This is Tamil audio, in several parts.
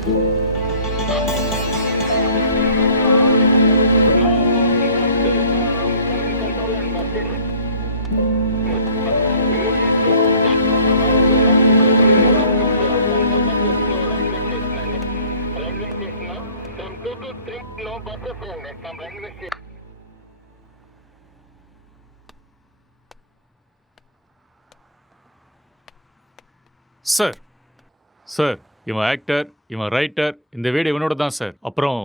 சார் சார் இவன் ஆக்டர், இவன் ரைட்டர், இந்த வீடு இவனோட தான் சார். அப்புறம்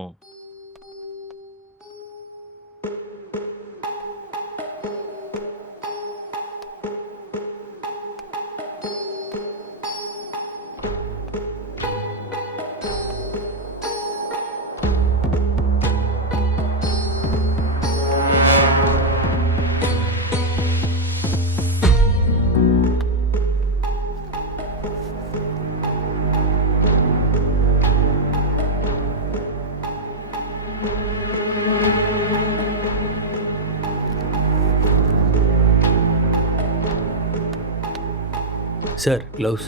சார் க்ளவுஸ்.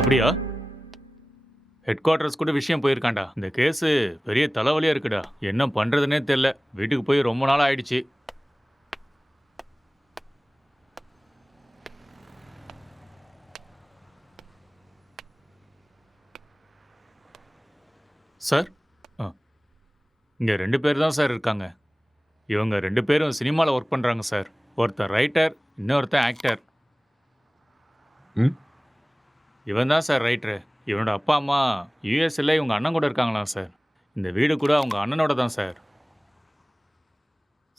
அப்படியா? ஹெட் குவார்ட்டர்ஸ் கூட விஷயம் போயிருக்காண்டா. இந்த கேஸு பெரிய தலைவலியா இருக்குடா. என்ன பண்றதுனே தெரியல. வீட்டுக்கு போய் ரொம்ப நாள் ஆயிடுச்சு. சார், ஆ, இங்க 2 பேர் தான் சார் இருக்காங்க. இவங்க 2 பேரும் சினிமால ஒர்க் பண்றாங்க சார். ஒருத்தன் ரைட்டர், இன்னொருத்தன் ஆக்டர். ம் இவன் தான் சார் ரைட்டரு. இவனோட அப்பா அம்மா யுஎஸ்ல இவங்க அண்ணன் கூட இருக்காங்களாம் சார். இந்த வீடு கூட அவங்க அண்ணனோட தான் சார்.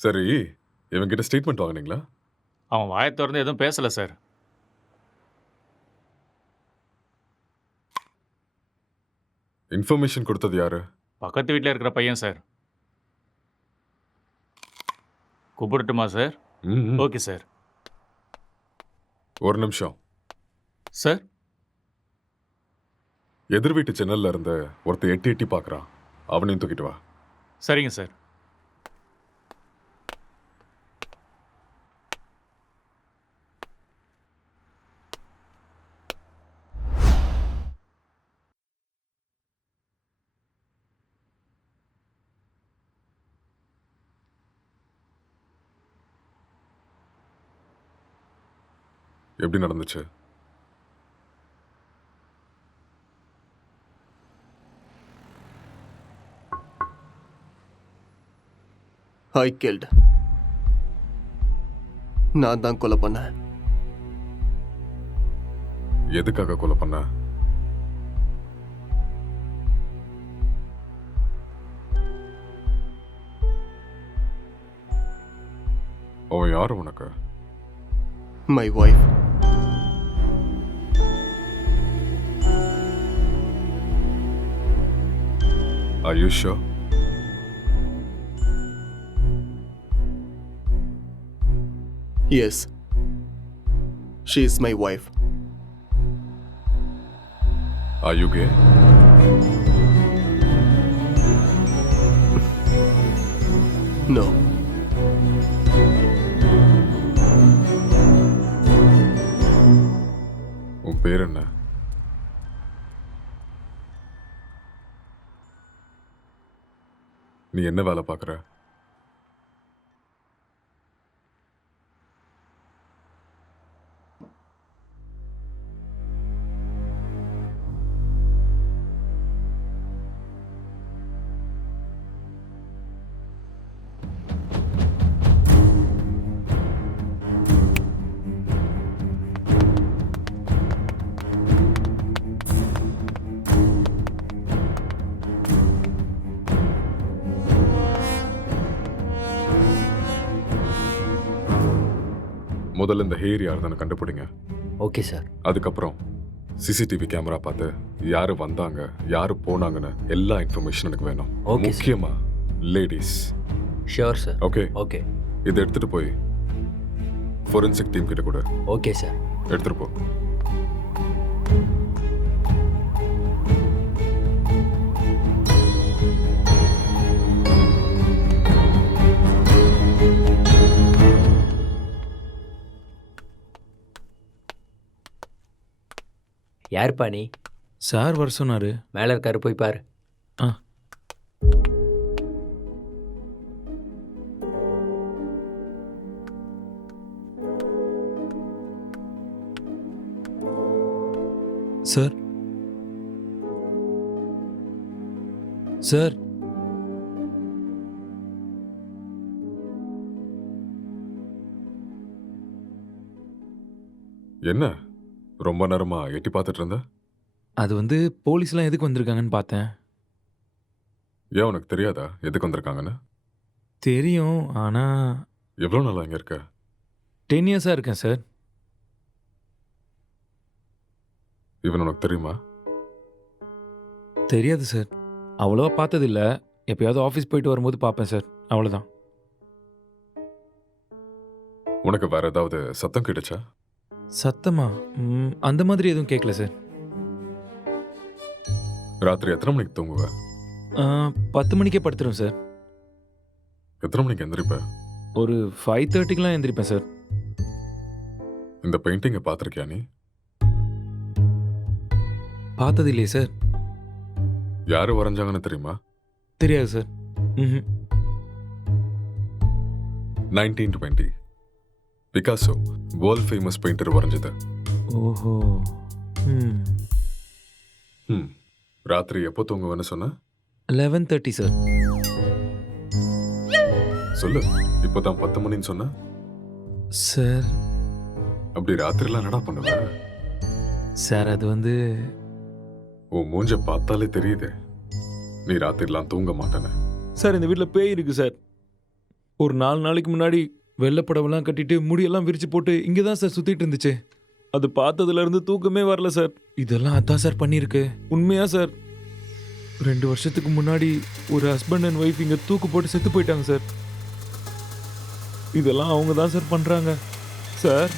சரி, இவங்கிட்ட ஸ்டேட்மெண்ட் வாங்குனீங்களா? அவன் வாயத் திறந்து எதுவும் பேசல சார். இன்ஃபர்மேஷன் கொடுத்தது யாரு? பக்கத்து வீட்டில் இருக்கிற பையன் சார். கூப்பிடட்டுமா சார்? ம், ம். Okay sir. ஒரு நிமிஷம். சார், எதிர் வீட்டு ஜன்னல்ல இருந்து ஒருத்தன் எட்டி எட்டி பார்க்கறான். அவனையும் தூக்கிட்டு வா. சரிங்க சார். எப்படி நடந்துச்சு? ஐ கில்ட். நான் தான் கொலை பண்ணேன். எதுக்காக கொலை பண்ண? அவன் யாரு உனக்கு? My wife. Are you sure? Yes. She is my wife. Are you gay? No. உன் பேர் என்ன? நீ என்ன வேலை பார்க்குற? முதல்ல இந்த ஹேர் யாருன்னு கண்டுபிடிங்க. Okay sir. அதுக்கப்புறம் சிசிடிவி கேமரா பார்த்து யாரு வந்தாங்க, யாரு போனாங்கன்னு எல்லா இன்ஃபர்மேஷன் எனக்கு வேணும். Okay, sir. முக்கியமா ladies. Sure sir. Okay, okay. இதை எடுத்துட்டு போய் ஃபோரென்சிக் டீம் கிட்ட கூட ஓகே சார். எடுத்துட்டு போ. யாருப்பா நீ? சார் வர சொன்னாரு. மேலே இருக்காரு, போய் பாரு. ஆ. சார், சார், என்ன ரொம்ப நேரமா எட்டி பார்த்துட்டு இருந்த? அது வந்து போலீஸ்லாம் எதுக்கு வந்திருக்காங்கன்னு பார்த்தேன். ஏன் உனக்கு தெரியாதா எதுக்கு வந்திருக்காங்கன்னு? தெரியும், ஆனால் எவ்வளோ நாளா இங்க இருக்க? 10 இயர்ஸாக இருக்கேன் சார். இவன் உனக்கு தெரியுமா? தெரியாது சார். அவ்வளோவா பார்த்ததில்ல. எப்பயாவது ஆஃபீஸ் போயிட்டு வரும்போது பார்ப்பேன் சார், அவ்வளோதான். உனக்கு வேற ஏதாவது சத்தம் கேட்டுச்சா? சத்தமா? அந்த மாதிரி எதுவும் கேட்கல சார். ராத்திரி எத்தனை மணிக்கு தூங்குவ? 10 மணிக்கே படுத்துரும் சார். எத்தனை மணிக்கு எந்திரிப்ப? ஒரு 5:30க்கெலாம் எந்திரிப்பேன் சார். இந்த பெயிண்டிங்கை பார்த்துருக்கியா நீ? பார்த்தது இல்லையே சார். யாரு வரைஞ்சாங்கன்னு தெரியுமா? தெரியாது சார். ம். 1920 பிகாசோ வேர்ல்ட் ஃபேமஸ் பெயிண்டர் வரைஞ்சது. ஓஹோ. ம். ம். ராத்திரி எப்போ தூங்குவேன்னு சொன்ன? 11:30 சார். சொல்லு. இப்போதான் 10 மணின்னு சொன்ன. சார் அப்படி ராத்திரிலாம் என்னடா பண்ணுவ? சார் அது வந்து உன் மூஞ்ச பார்த்தாலே தெரியுதே நீ ராத்திரிலாம் தூங்க மாட்டேன்னு. சார் இந்த வீட்டில் பேய் இருக்கு சார். ஒரு 4 நாளைக்கு முன்னாடி வெள்ளைப்படவெல்லாம் கட்டிட்டு முடியெல்லாம் விரிச்சு போட்டு இங்கே தான் சார் சுற்றிட்டு இருந்துச்சு. அது பார்த்ததுலேருந்து தூக்கமே வரல சார். இதெல்லாம் அதான் சார் பண்ணியிருக்கு. உண்மையா சார். 2 வருஷத்துக்கு முன்னாடி ஒரு ஹஸ்பண்ட் அண்ட் ஒய்ஃப் இங்கே தூக்கு போட்டு செத்து போயிட்டாங்க சார். இதெல்லாம் அவங்க தான் சார் பண்ணுறாங்க sir.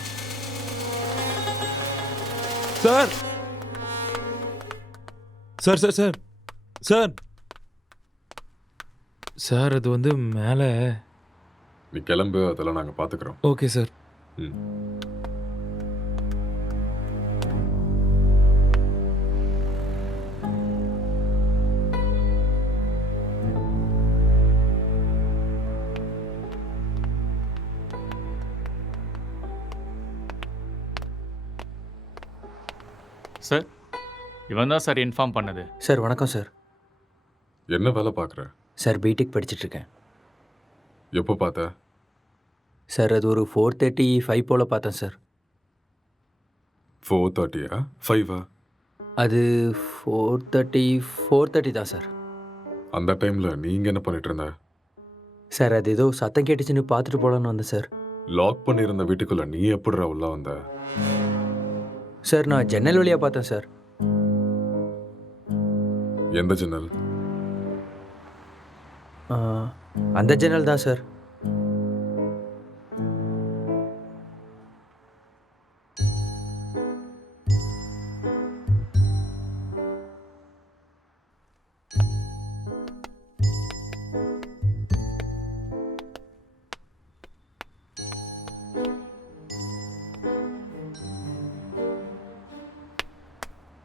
Sir sir sir sir sir sir அது வந்து மேலே. நீ கிளம்பு, அதெல்லாம் நாங்கள் பார்த்துக்குறோம். Okay sir. ம். சார் இவன் தான் சார் இன்ஃபார்ம் பண்ணது. சார் வணக்கம் சார். என்ன வேலை பார்க்குற? சார் பிடெக் படிச்சிட்ருக்கேன். எப்போ பார்த்த? சார் அது ஒரு 4:35 போல் பார்த்தேன் சார். 4:30 5 அது 4:30 தான் சார். அந்த டைமில் நீங்கள் என்ன பண்ணிட்டு இருந்த? சார் அது ஏதோ சத்தம் கேட்டுச்சுன்னு பார்த்துட்டு போகலான்னு வந்தேன் சார். லாக் பண்ணியிருந்த வீட்டுக்குள்ளே நீ எப்படிடா உள்ள வந்த? சார் நான் ஜன்னல் வழியாக பார்த்தேன் சார். எந்த ஜன்னல்? ஆ, அந்த ஜன்னல் தான் சார்.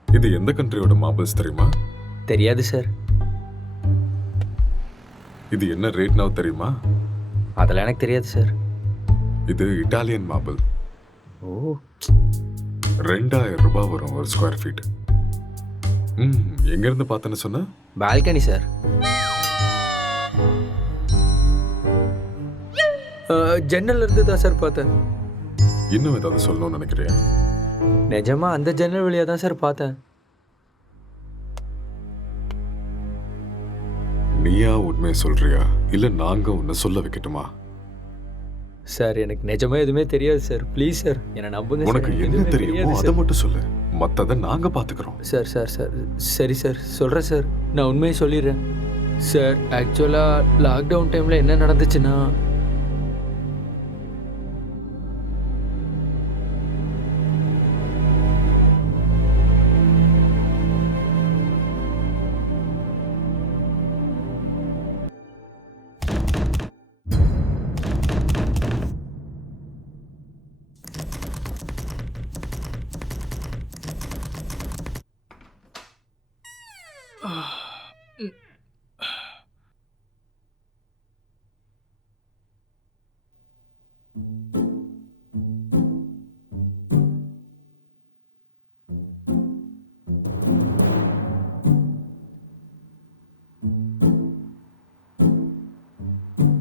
இது எந்த கண்ட்ரியோட மார்பிள்ஸ் தெரியுமா? தெரியாது சார். இது என்ன ரேட்னா தெரியுமா? அதெல்லாம் எனக்கு தெரியாது சார். இது இட்டாலியன் மார்பிள். ஓ 2000 ரூபாய் வரும் ஒரு ஸ்கொயர் ஃபீட். எங்கேருந்து பார்த்தேன்னு சொன்ன? Balcony sir. ஜன்னல் இருந்து தான் சார் பார்த்தேன். இன்னும் ஏதாவது சொல்லணும்னு நினைக்கிறியா? நிஜமா அந்த ஜன்னல் வழியாக தான் சார் பார்த்தேன். நீயா உண்மையை சொல்றியா இல்ல நாங்க உன்னை சொல்ல வைக்கட்டுமா? சார் எனக்கு நிஜமா எதுவுமே தெரியாது சார். ப்ளீஸ் சார் என்னை நம்புங்க சார். உனக்கு எனக்கு என்ன எதுவுமே தெரியுமோ தெரியாது அதை சார். மட்டும் சொல்லு, மத்தத நாங்க பாத்துக்கிறோம். சார் சார் சார் சரி சார் சொல்கிறேன் சார். நான் உண்மையை சொல்லிடுறேன் சார். ஆக்சுவலாக லாக்டவுன் டைமில் என்ன நடந்துச்சுன்னா,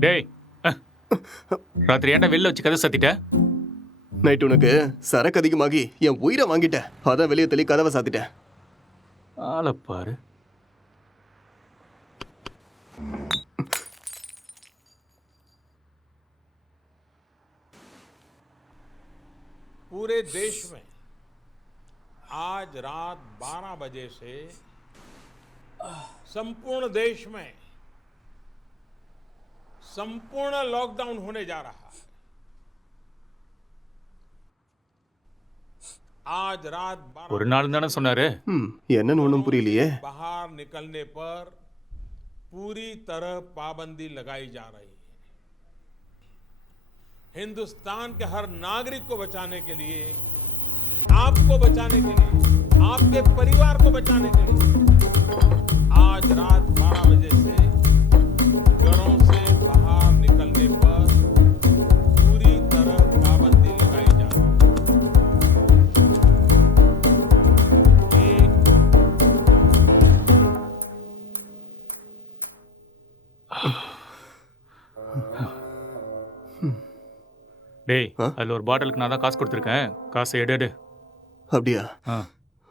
டேய் ராத்திரி ஏன்டா வெளில வச்சு கதை சாத்திட்ட? நைட் உனக்கு சரக்கு அதிகமாகி என் உயிரை வாங்கிட்டேன். அதான் வெளியே தள்ளி கதவை சாத்திட்டேன். ஆளை பாரு. पूरे देश में आज रात 12 बजे से संपूर्ण देश में संपूर्ण लॉकडाउन होने जा रहा है। आज रात 12 ஒரு நாள் தானே சொன்னாரு. என்னன்னு ஒன்றும் புரியலையே. बाहर निकलने पर पूरी तरह पाबंदी लगाई जा रही है। हिंदुस्तान के हर नागरिक को बचाने के लिए, आपको बचाने के लिए, आपके परिवार को बचाने के लिए आज रात 12 बजे से घरों से बाहर निकलने पर पूरी तरह पाबंदी लगाई जा रही है। एक டேய் ஆ? அதில் ஒரு பாட்டிலுக்கு நான் தான் காசு கொடுத்துருக்கேன். காசை எடு எடு. அப்படியா? ஆ.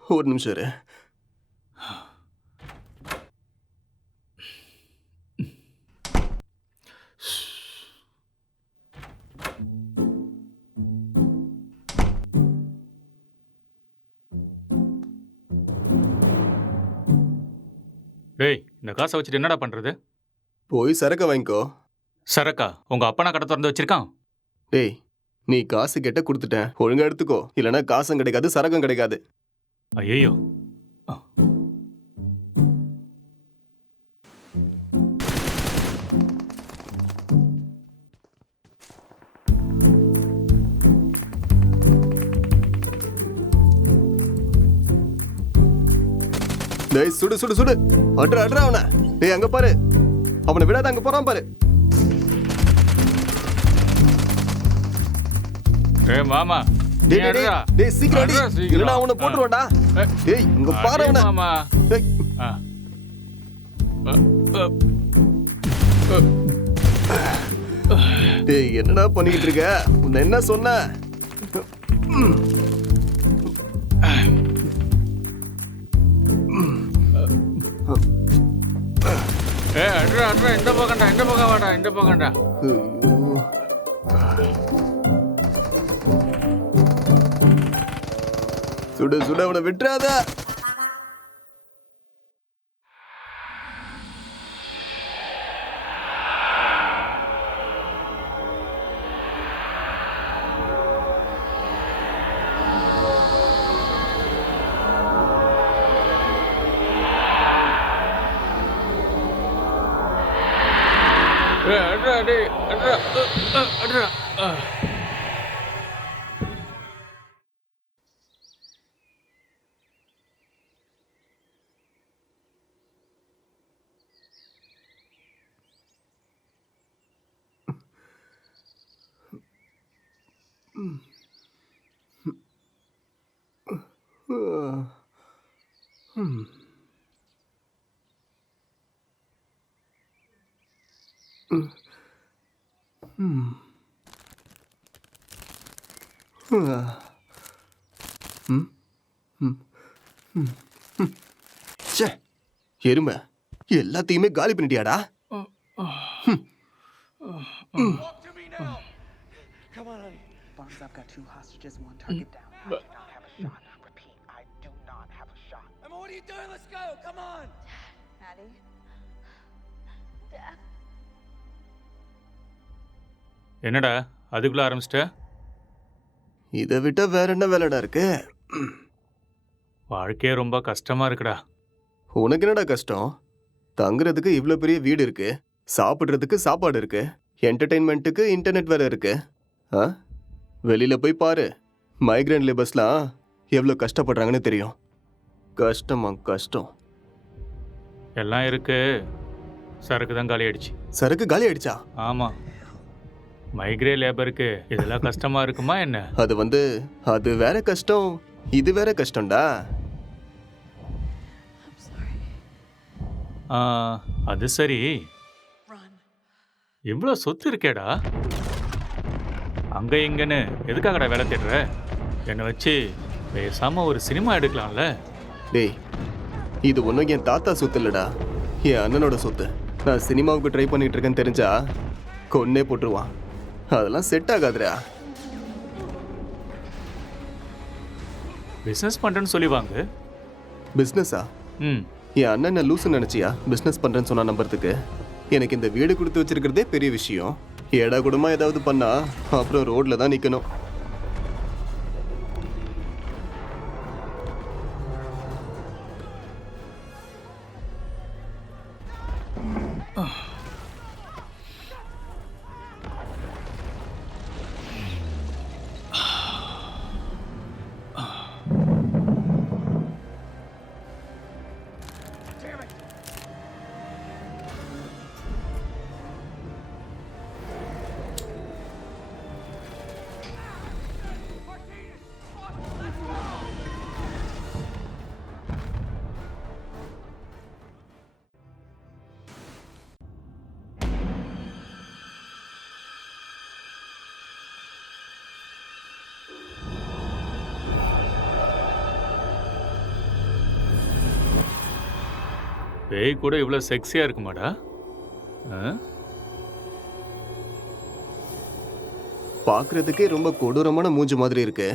ஒரு நிமிஷம் இரு. டேய் இந்த காசை வச்சுட்டு என்னடா பண்ணுறது? போய் சரக்க வாங்கிக்கோ. சரக்கா உங்கள் அப்பனா கடை திறந்து வச்சிருக்கான்? டேய், நீ காசு கேட்ட கொடுத்துட்டேன், ஒழுங்கா எடுத்துக்கோ. இல்லைன்னா காசும் கிடைக்காது, சரக்கும் கிடைக்காது. ஐயோ. டேய், சுடு சுடு சுடு. அட்ரா அட்ரா அவனை. டேய், அங்க பாரு. அவனை விடாத, அங்க போறான் பாரு. டேய் மாமா. டேய் டேய், டேய், டேய் சீக்கிரம் அடி. இல்லைன்னா அவனை போட்டுருவான்டா. டேய், இங்க பாரு அவனை. மாமா. டேய். ஆ. டேய், என்னடா பண்ணிக்கிட்டு இருக்க? உன்னை என்ன சொன்ன? அட்ரா அட்ரா இந்த பக்கம்டா, இந்த பக்கம் வாடா, இந்த பக்கம்டா. ஐயோ. சுடு சுடு, அவனை விட்டுறாத. அட்ரா டேய் அட்ரா அட்ரா. ச்சே, எருமை, எல்லாத்தையுமே காலி பண்ணிட்டியாடா? Barnes, I've got 2 hostages, 1 target down. I do not have a shot. Repeat, I do not have a shot. Emma, what are you doing? Let's go. Come on. Maddie. Dad. என்னடா அதுக்குள்ள ஆரம்பிச்சிட்ட? இதை விட்டா வேற என்ன வேலைடா இருக்கு? வாழ்க்கையே ரொம்ப கஷ்டமா இருக்குடா. உனக்கு என்னடா கஷ்டம்? தங்குறதுக்கு இவ்வளோ பெரிய வீடு இருக்கு, சாப்பிட்றதுக்கு சாப்பாடு இருக்கு, என்டர்டெயின்மெண்ட்டுக்கு இன்டர்நெட் வேற இருக்கு. ஆ, வெளியில போய் பாரு. மைக்ரேன் லேபர்ஸ்லாம் எவ்வளோ கஷ்டப்படுறாங்கன்னு தெரியும். கஷ்டமா கஷ்டம். எல்லாம் இருக்கு, சரக்கு தான் காலி ஆயிடுச்சு. சரக்கு காலி ஆயிடுச்சா? ஆமா, மைக்ரே லேபருக்கு இதெல்லாம் கஷ்டமா இருக்குமா என்ன? அது வேற கஷ்டம், இது வேற கஷ்டம்டா. I'm sorry. அது சரி, Run. இவ்வளோ சொத்து இருக்கேடா, அங்க இங்கன்னு எதுக்காகடா வேலை தேடுற? என்னை வச்சு பேசாம ஒரு சினிமா எடுக்கலாம்ல? டேய், இது ஒன்றும் என் தாத்தா சொத்து இல்லடா, என் அண்ணனோட சொத்து. நான் சினிமாவுக்கு ட்ரை பண்ணிட்டு இருக்கேன்னு தெரிஞ்சா கொன்னே போட்டுருவான். அதெல்லாம் செட் ஆகாதுடா. பிஸ்னஸ் பண்ணுறேன்னு சொல்லி வாங்க. பிஸ்னஸா? ம், என் அண்ணன் லூசுன்னு நினச்சியா பிஸ்னஸ் பண்ணுறேன்னு சொன்னா நம்புறதுக்கு? எனக்கு இந்த வீடு கொடுத்து வச்சிருக்கிறதே பெரிய விஷயம். ஏடா கூடமா ஏதாவது பண்ணா அப்புறம் ரோட்ல தான் நிற்கணும். பேய் கூட இவ்வளோ செக்ஸியாக இருக்குமாடா? ஆ? பார்க்கறதுக்கே ரொம்ப கொடூரமான மூஞ்சி மாதிரி இருக்கு.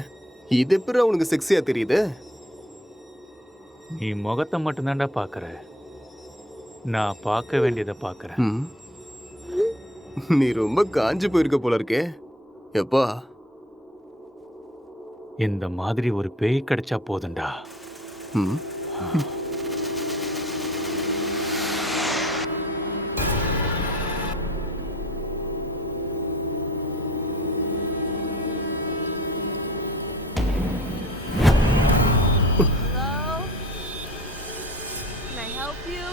இது எப்படி அவனுக்கு செக்ஸியா தெரியுது? நீ முகத்தை மட்டும்தான்டா பார்க்குற. நான் பார்க்க வேண்டியதை பார்க்குறேன். ம். நீ ரொம்ப காஞ்சு போயிருக்க போல இருக்கே. எப்பா இந்த மாதிரி ஒரு பேய் கிடைச்சா போதும்டா. ம். Hello? Can I help you?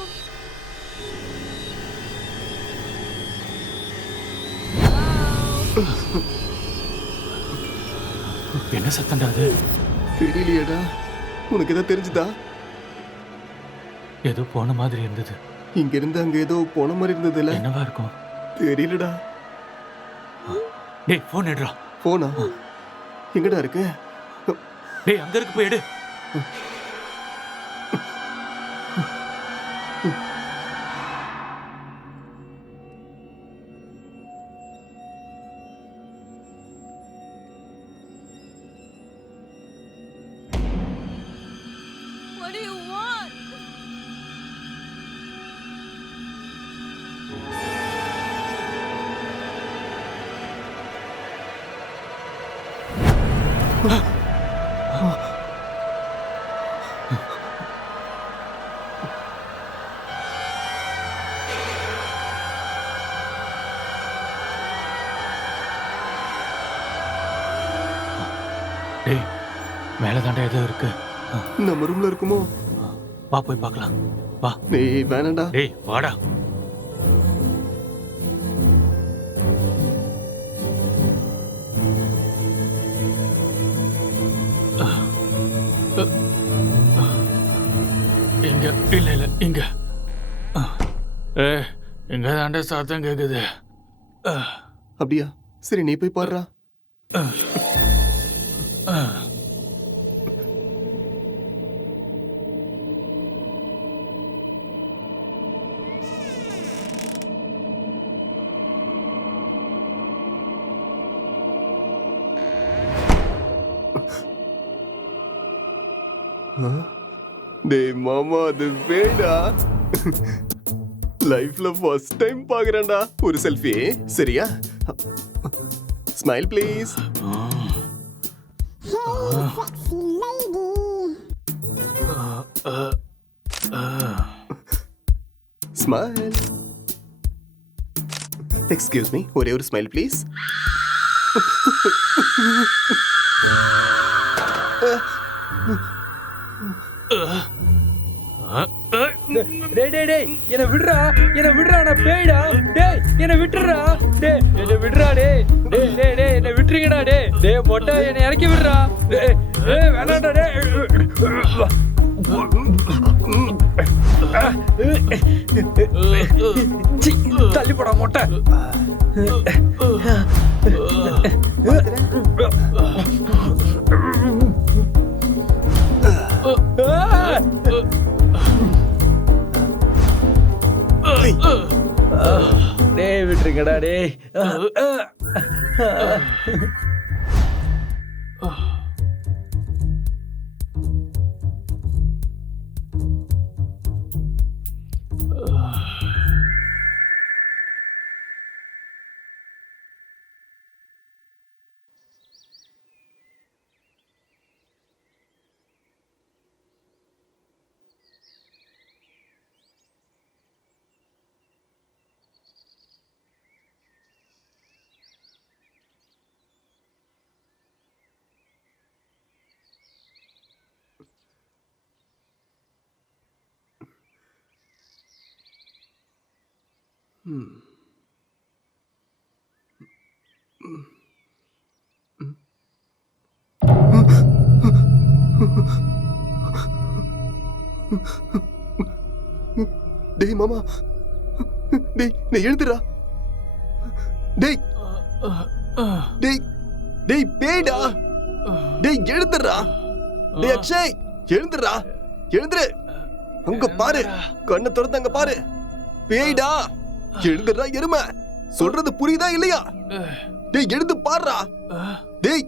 Hello? என்ன சத்தம்டா அது? தெரியலையேடா. உனக்கு ஏதோ தெரிஞ்சுதா? ஏதோ போன மாதிரி இருந்தது. இங்க இருந்து அங்க ஏதோ போன மாதிரி இருந்ததுல. என்னவா இருக்கும்? தெரியலடா. டேய் ஃபோன் எடுறா. போனா எங்கடா இருக்கு? டேய் அங்க இருக்கு, போய் எடு. What do you want? டேய் மேலே தாண்டா ஏதோ இருக்கு. நம்ம ரூம்ல இருக்குமோ? வா போய் பார்க்கலாம். வா. டேய் வேணாம்டா. டேய் வாடா. இங்க இல்ல இல்ல இங்க. இங்க தாண்டா சத்தம் கேக்குது. அப்படியா? சரி நீ போய் பாருடா. டேய் மாமா, அது வேடா. லைஃப்ல ஃபர்ஸ்ட் டைம் பாக்குறேன்டா. ஒரு செல்ஃபி சரியா? Smile please. Smile. Excuse me, ஒரே ஒரு ஸ்மைல் ப்ளீஸ். டேய் டேய் டேய் என்ன விடுறா, என்ன விடுறா, நான் பேய்டா. டேய் என்ன விட்டுறா. டேய் என்ன விடுறா. டேய் டேய் டேய் டேய் என்ன விட்டுறீங்கடா. டேய் டேய் மொட்டை என்ன இறக்கி விடுறா. டேய் டேய் வேணாம்டா. டேய் சி, தள்ளி போடா மொட்டை. டேய் விட்டுருங்கடா. டேய் டேய் மாமா, டேய் நீ எழுந்துடா. டேய் டேய் டேய் பேய்டா. டேய் எழுந்துடா. டேய் அக்ஷய் எழுந்துடா. எழுந்துரு. அங்க பாரு, கண்ணை திறந்து அங்க பாரு. பேய்டா, எழுந்துடுறா எருமை. சொல்றது புரியுதா இல்லையா? டேய் எழுந்து பாருடா. டேய்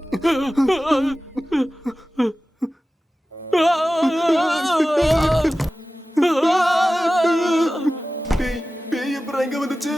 டேய், பேய் எப்பறம் எங்க வந்துச்சு?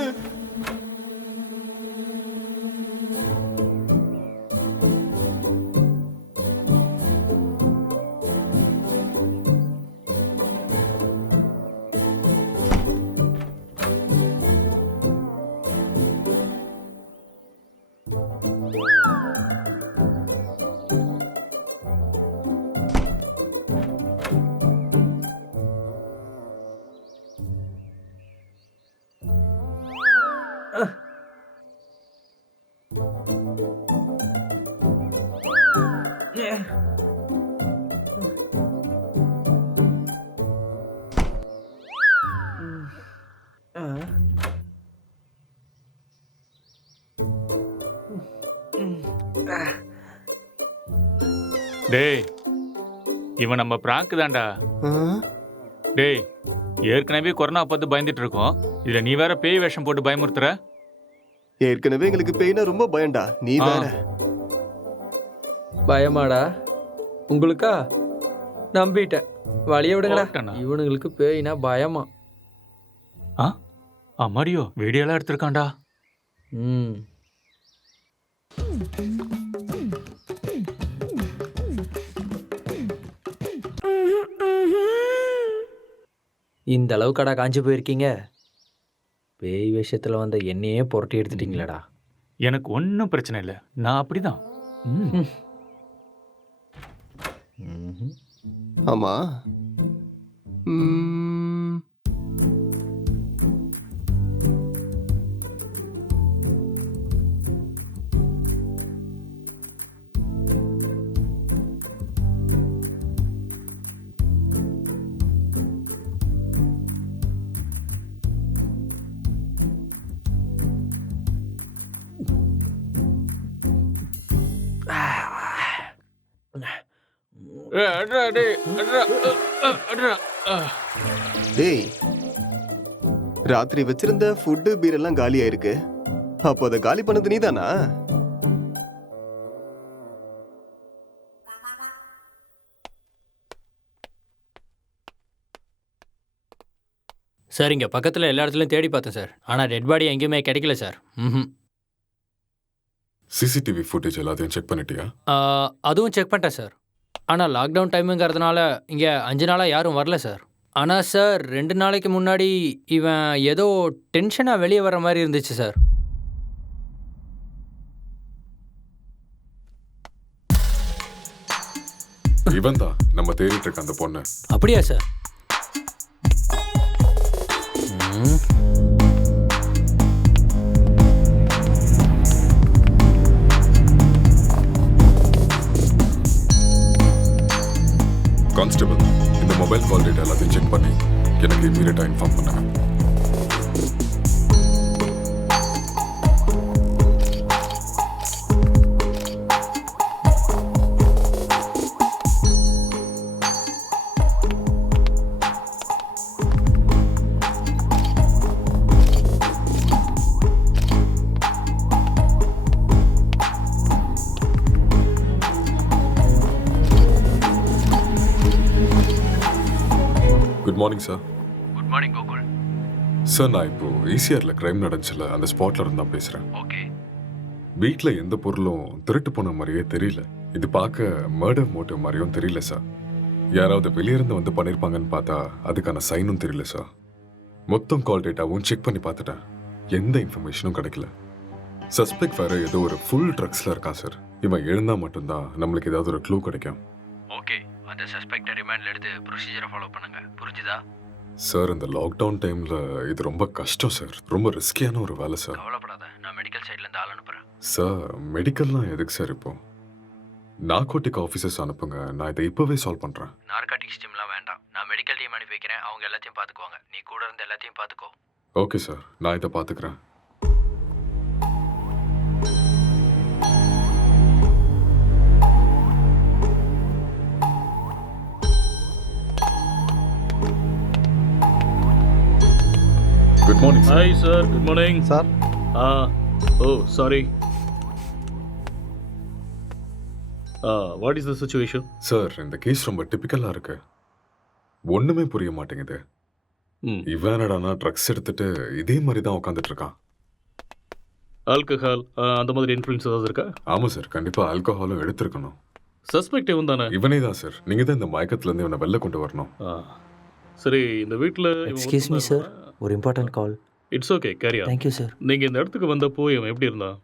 டேய் இவன் நம்ம பிராங்க் தான்டா. டேய் ஏற்கனவே கொரோனா பார்த்து பயந்துட்டு இருக்கோம், இதுல நீ வேற பேய் வேஷம் போட்டு பயமுறுத்துற. ஏற்கனவே எங்களுக்கு பேய்னா ரொம்ப பயம்டா, நீ வேற. பயமாடா உங்களுக்கா? நம்பிட்டேன், வழிய விடுங்கடா. ஓட்டனா? இவனுங்களுக்கு பேய்னா பயமா? அம்மாடியோ வீடியோலாம் எடுத்திருக்கான்டா. ம். இந்த அளவுக்கடா காஞ்சி போயிருக்கீங்க? பேய் விஷயத்துல வந்த என்னையே புரட்டி எடுத்துட்டீங்களேடா. எனக்கு ஒன்றும் பிரச்சனை இல்லை, நான் அப்படிதான். ஆமா. டேய், ராத்திரி வச்சிருந்த ஃபுட்டு பீர் எல்லாம் காலியா இருக்கு. அப்போ அதை காலி பண்ணது நீதானா? சார் இங்கே பக்கத்தில் எல்லா இடத்துலையும் தேடி பார்த்தேன் சார், ஆனால் டெட் பாடி எங்கேயுமே கிடைக்கல சார். சிசிடிவி ஃபுட்டேஜ் எல்லாத்தையும் செக் பண்ணிட்டியா? அதுவும் செக் பண்ணிட்டேன் சார். ஆனால் லாக்டவுன் டைமுங்கிறதுனால இங்கே 5 நாளாக யாரும் வரல சார். ஆனால் சார் 2 நாளைக்கு முன்னாடி இவன் ஏதோ டென்ஷனாக வெளியே வர மாதிரி இருந்துச்சு சார். இவன் தான் நம்ம தேடிட்டு இருக்க அந்த பொண்ணு. அப்படியா சார்? கான்ஸ்டபிள், இந்த மொபைல் கால் டேட்டா எல்லாத்தையும் செக் பண்ணி எனக்கு இமீடியட்டாக இன்ஃபார்ம் பண்ணுங்க. Good morning sir. Good morning Gokul. Sir, நான் இப்போ ஈசிஆரில் கிரைம் நடந்துச்சுல, அந்த ஸ்பாட்ல இருந்து தான் பேசுகிறேன். ஓகே. வீட்டில் எந்த பொருளும் திருட்டு போன மாதிரியே தெரியல. இது பார்க்க மர்டர் மோட்டிவ் மாதிரியும் தெரியல சார். யாராவது வெளியிருந்து வந்து பண்ணியிருப்பாங்கன்னு பார்த்தா அதுக்கான சைனும் தெரியல சார். மொத்தம் கால் டேட்டாவும் செக் பண்ணி பார்த்துட்டேன், எந்த இன்ஃபர்மேஷனும் கிடைக்கல. சஸ்பெக்ட் வேற ஏதோ ஒரு ஃபுல் ட்ரக்ஸில் இருக்கான் சார். இவன் எழுந்தா மட்டும்தான் நம்மளுக்கு ஏதாவது ஒரு க்ளூ கிடைக்கும். ஓகே, அந்த சஸ்பெக்டை ரிமாண்டில் எடுத்து ப்ரொசீஜரை ஃபாலோ பண்ணுங்க, புரிஞ்சுதா? சார், இந்த லாக்டவுன் டைமில் இது ரொம்ப கஷ்டம் சார். ரொம்ப ரிஸ்கியான ஒரு வேலை சார். கவலைப்படாத, நான் மெடிக்கல் சைட்லேருந்து ஆள் அனுப்புகிறேன். சார், மெடிக்கல்லாம் எதுக்கு சார் இப்போ? நார்கோட்டிக் ஆஃபீஸர்ஸ் அனுப்புங்க, நான் இதை இப்போவே சால்வ் பண்ணுறேன். நார்காட்டிக்ஸ் டீம்லாம் வேண்டாம், நான் மெடிக்கல் டீம் அனுப்பி வைக்கிறேன், அவங்க எல்லாத்தையும் பார்த்துக்குவாங்க. நீ கூட இருந்து எல்லாத்தையும் பார்த்துக்கோ. ஓகே சார், நான் இதை பார்த்துக்கிறேன். Good morning sir. Hi sir, good morning sir. Oh sorry. What is the situation? Sir இந்த கேஸ் ரொம்ப டிபிக்கலா இருக்கு. ஒண்ணுமே புரிய மாட்டேங்குது. இவன் என்னடானா ட்ரக்ஸ் எடுத்துட்டு இதே மாதிரி தான் உட்காந்துட்டு இருக்கான். ஆல்கஹால் அந்த மாதிரி இன்ஃப்ளூயன்ஸ் ஏதாவது இருக்கா? ஆமா சார், கண்டிப்பா ஆல்கஹாலும் எடுத்திருக்கணும். சஸ்பெக்ட் இவன் தானே? இவனே தான் சார். நீங்க தான் இந்த மயக்கத்துல இருந்து இவனை வெளில கொண்டு வரணும். சரி, இந்த வீட்டில் எக்ஸ்கியூஸ் மீ சார், ஒரு important call. It's okay, carry on. Thank you sir. நீங்கள் இந்த இடத்துக்கு வந்தப்போ இவன் எப்படி இருந்தான்?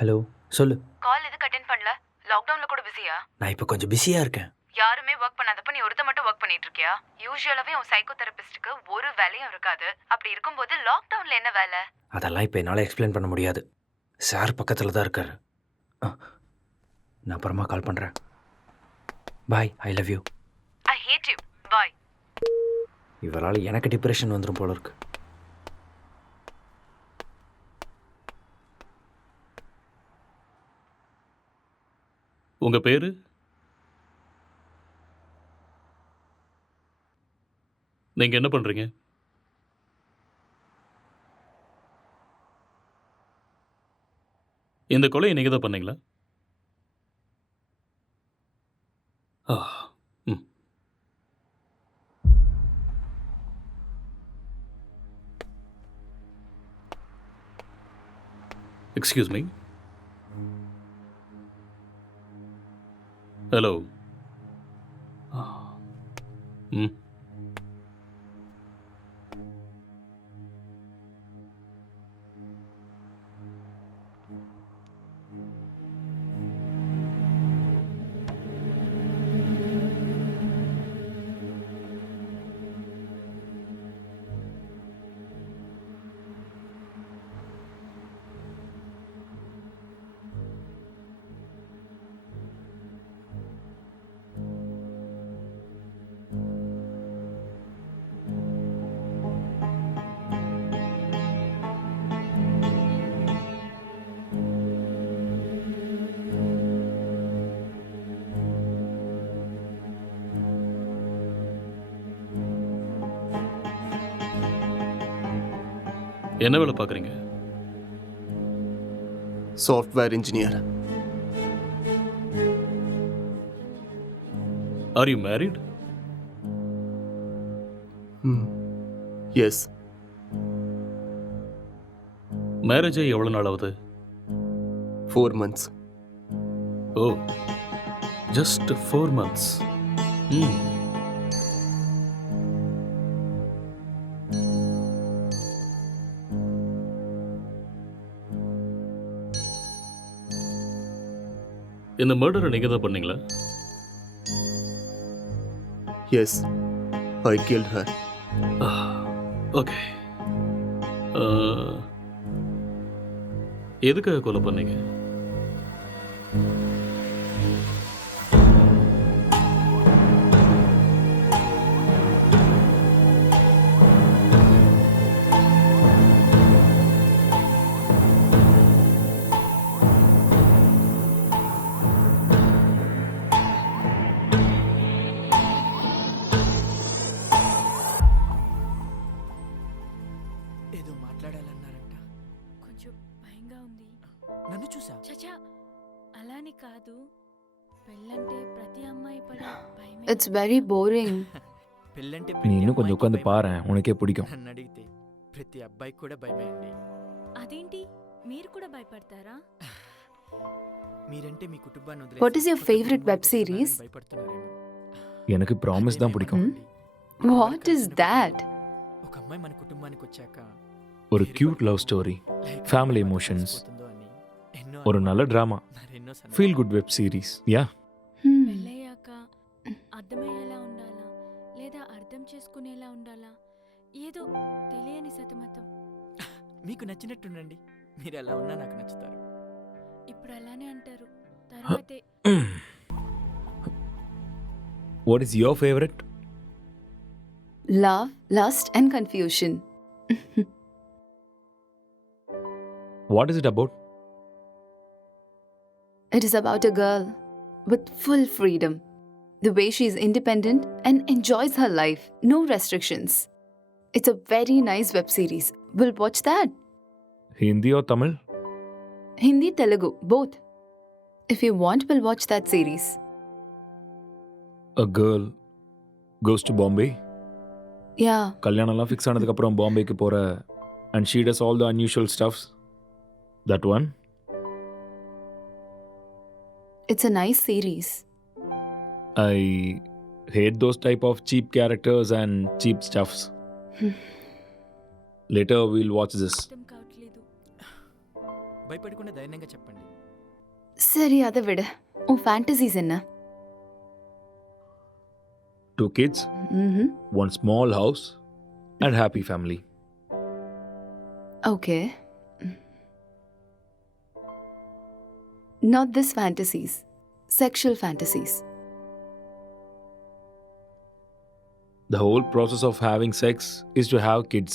ஹலோ, சொல்லு. கால் எதுக்கு அட்டென்ட் பண்ணல? லாக்டவுன்ல கூட பிஸியா? நான் இப்போ கொஞ்சம் பிஸியாக இருக்கேன். யாருமே ஒர்க் பண்ணாதப்ப நீ ஒருத்த மட்டும் ஒர்க் பண்ணிட்டு இருக்கியா? யூசுவலாவே உன் சைக்கோ தெரபிஸ்டுக்கு ஒரு வேலையும் இருக்காது. அப்படி இருக்கும்போது லாக்டவுன்ல என்ன வேலை? அதெல்லாம் இப்போ என்னால் எக்ஸ்பிளைன் பண்ண முடியாது. சார் பக்கத்தில் தான் இருக்காரு. நான் அப்புறமா கால் பண்ணுறேன். Bye, I love you. I hate you. Bye. இவரால் எனக்கு டிப்ரெஷன் வந்துடும் போல இருக்கு. உங்கள் பேர்? நீங்கள் என்ன பண்ணுறீங்க? இந்த கொலையை நீங்கள் தான் பண்ணீங்களா? Excuse me. ஹலோ. என்ன வேலை பார்க்குறீங்க? Software engineer. Are you married? Yes. Marriage ஆகி எவ்வளோ நாள் ஆகுது? 4 months. ஓ, ஜஸ்ட் 4 months. இந்த மர்டரை நீங்கள் தான் பண்ணீங்களா? எஸ், ஐ கில்ட் ஹர். ஓகே. எதுக்காக கொலை பண்ணீங்க? ఏదో మాట్లాడాలన్నారంట. కొంచెం భయంగా ఉంది. నన్ను చూసా? చచా, అలాని కాదు. పెళ్ళంటే ప్రతి అమ్మాయి పడే భయమే. It's very boring. పెళ్ళంటే நீ ప్రతి இன்னும் கொஞ்சம் అమ్మాయికి உட்காந்து భయమే. பாரு, உனக்கே பிடிக்கும். నన్ను అడిగితే ప్రతి అబ్బాయికి కూడా భయమే అండి. అదేంటి, మీరు కూడా భయపడతారా? మీరంటే మీ కుటుంబాన్ని వదిలేసి What is your కొత్త favorite కుటుంబానికి web series? వస్తున్నారని భయపడుతున్నారేమో. எனக்கு ப்ராமிஸ் தான் பிடிக்கும். What is that? ఒక అమ్మాయి మన కుటుంబానికి వచ్చాక ஒரு cute love story, family emotions, ஒரு நல்ல drama, feel good web series. Yeah. పెళ్ళయ్యాక అర్థమయ్యేలా ఉండాలా లేదా అర్థం చేసుకునేలా ఉండాలా, ఏదో తెలియని సతమతం. మీకు నచ్చినట్టుండండి. మీరు ఎలా ఉన్నా నాకు నచ్చుతారు. ఇప్పుడు అలానే అంటారు, తర్వాతే what is your favourite? Love, lust and confusion. What is it about? It is about a girl with full freedom. The way she is independent and enjoys her life. No restrictions. It's a very nice web series. We'll watch that. Hindi or Tamil? Hindi, Telugu, both. If you want, we'll watch that series. A girl goes to Bombay. Yeah, கல்யாணம்லாம் ஃபிக்ஸ் ஆனதுக்கப்புறம் பாம்பேக்கு போகிற and she does all the unusual stuffs. That one? it's a nice series. I hate those type of cheap characters and cheap stuffs. Later we'll watch this. అర్థం కావట్లేదు. భయపడకుండా ధైర్యంగా చెప్పండి. சரி அதை விடு உன் ஃபேண்டசிஸ் என்ன? 2 kids, ம், 1 small house and happy family. okay. Not this fantasies. Sexual fantasies. The whole process of having sex is to have kids.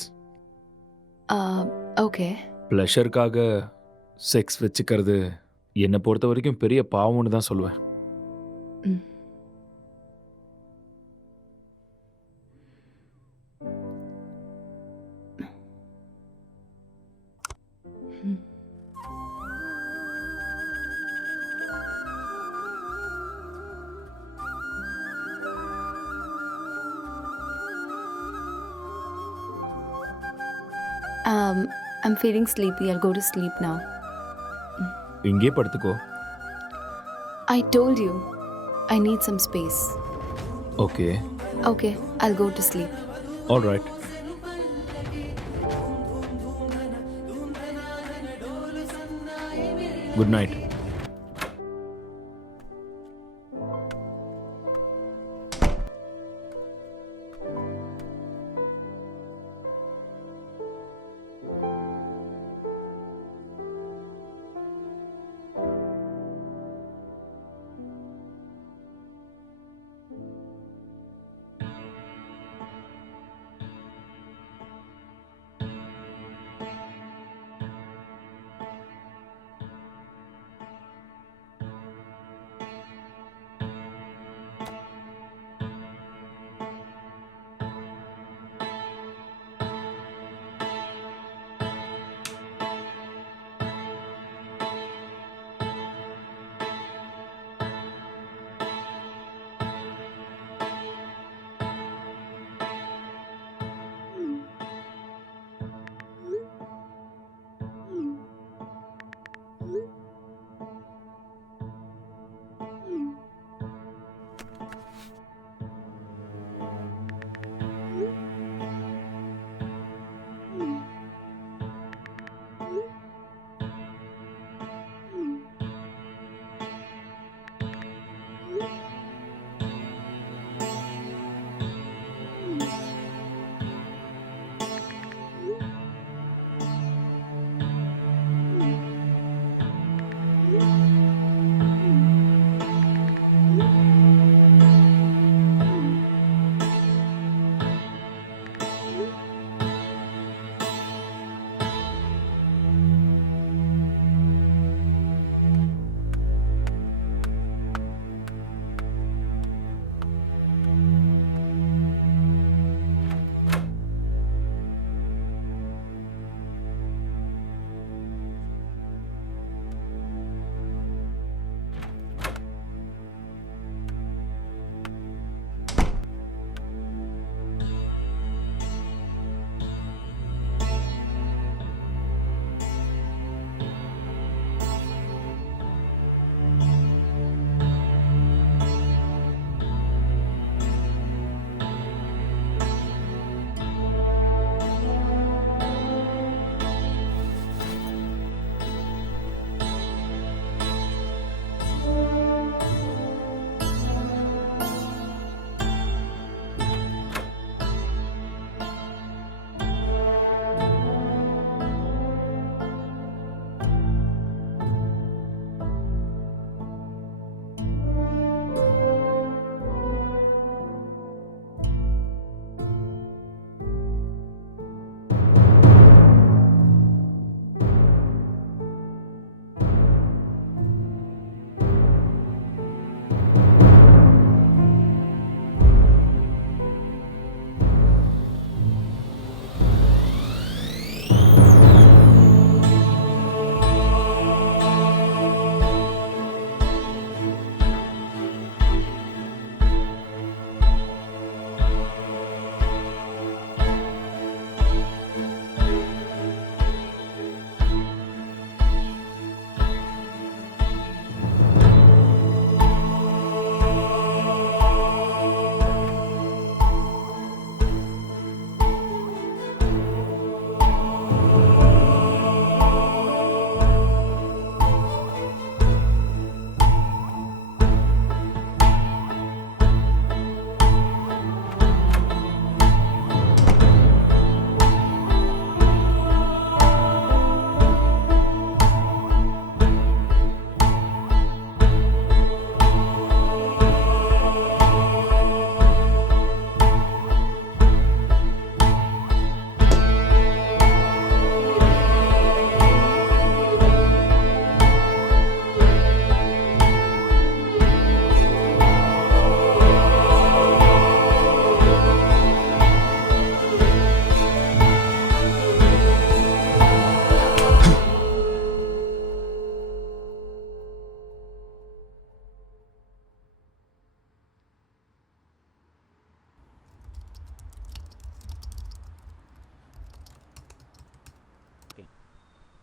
Okay. ப்ளஷருக்காக செக்ஸ் வச்சுக்கிறது என்னை பொறுத்த வரைக்கும் பெரிய பாவம்னு தான் சொல்லுவேன். ம். I'm feeling sleepy. I'll go to sleep now. இங்கே படுத்துக்கோ. I told you, I need some space. Okay, Okay, I'll go to sleep. All right. Good night.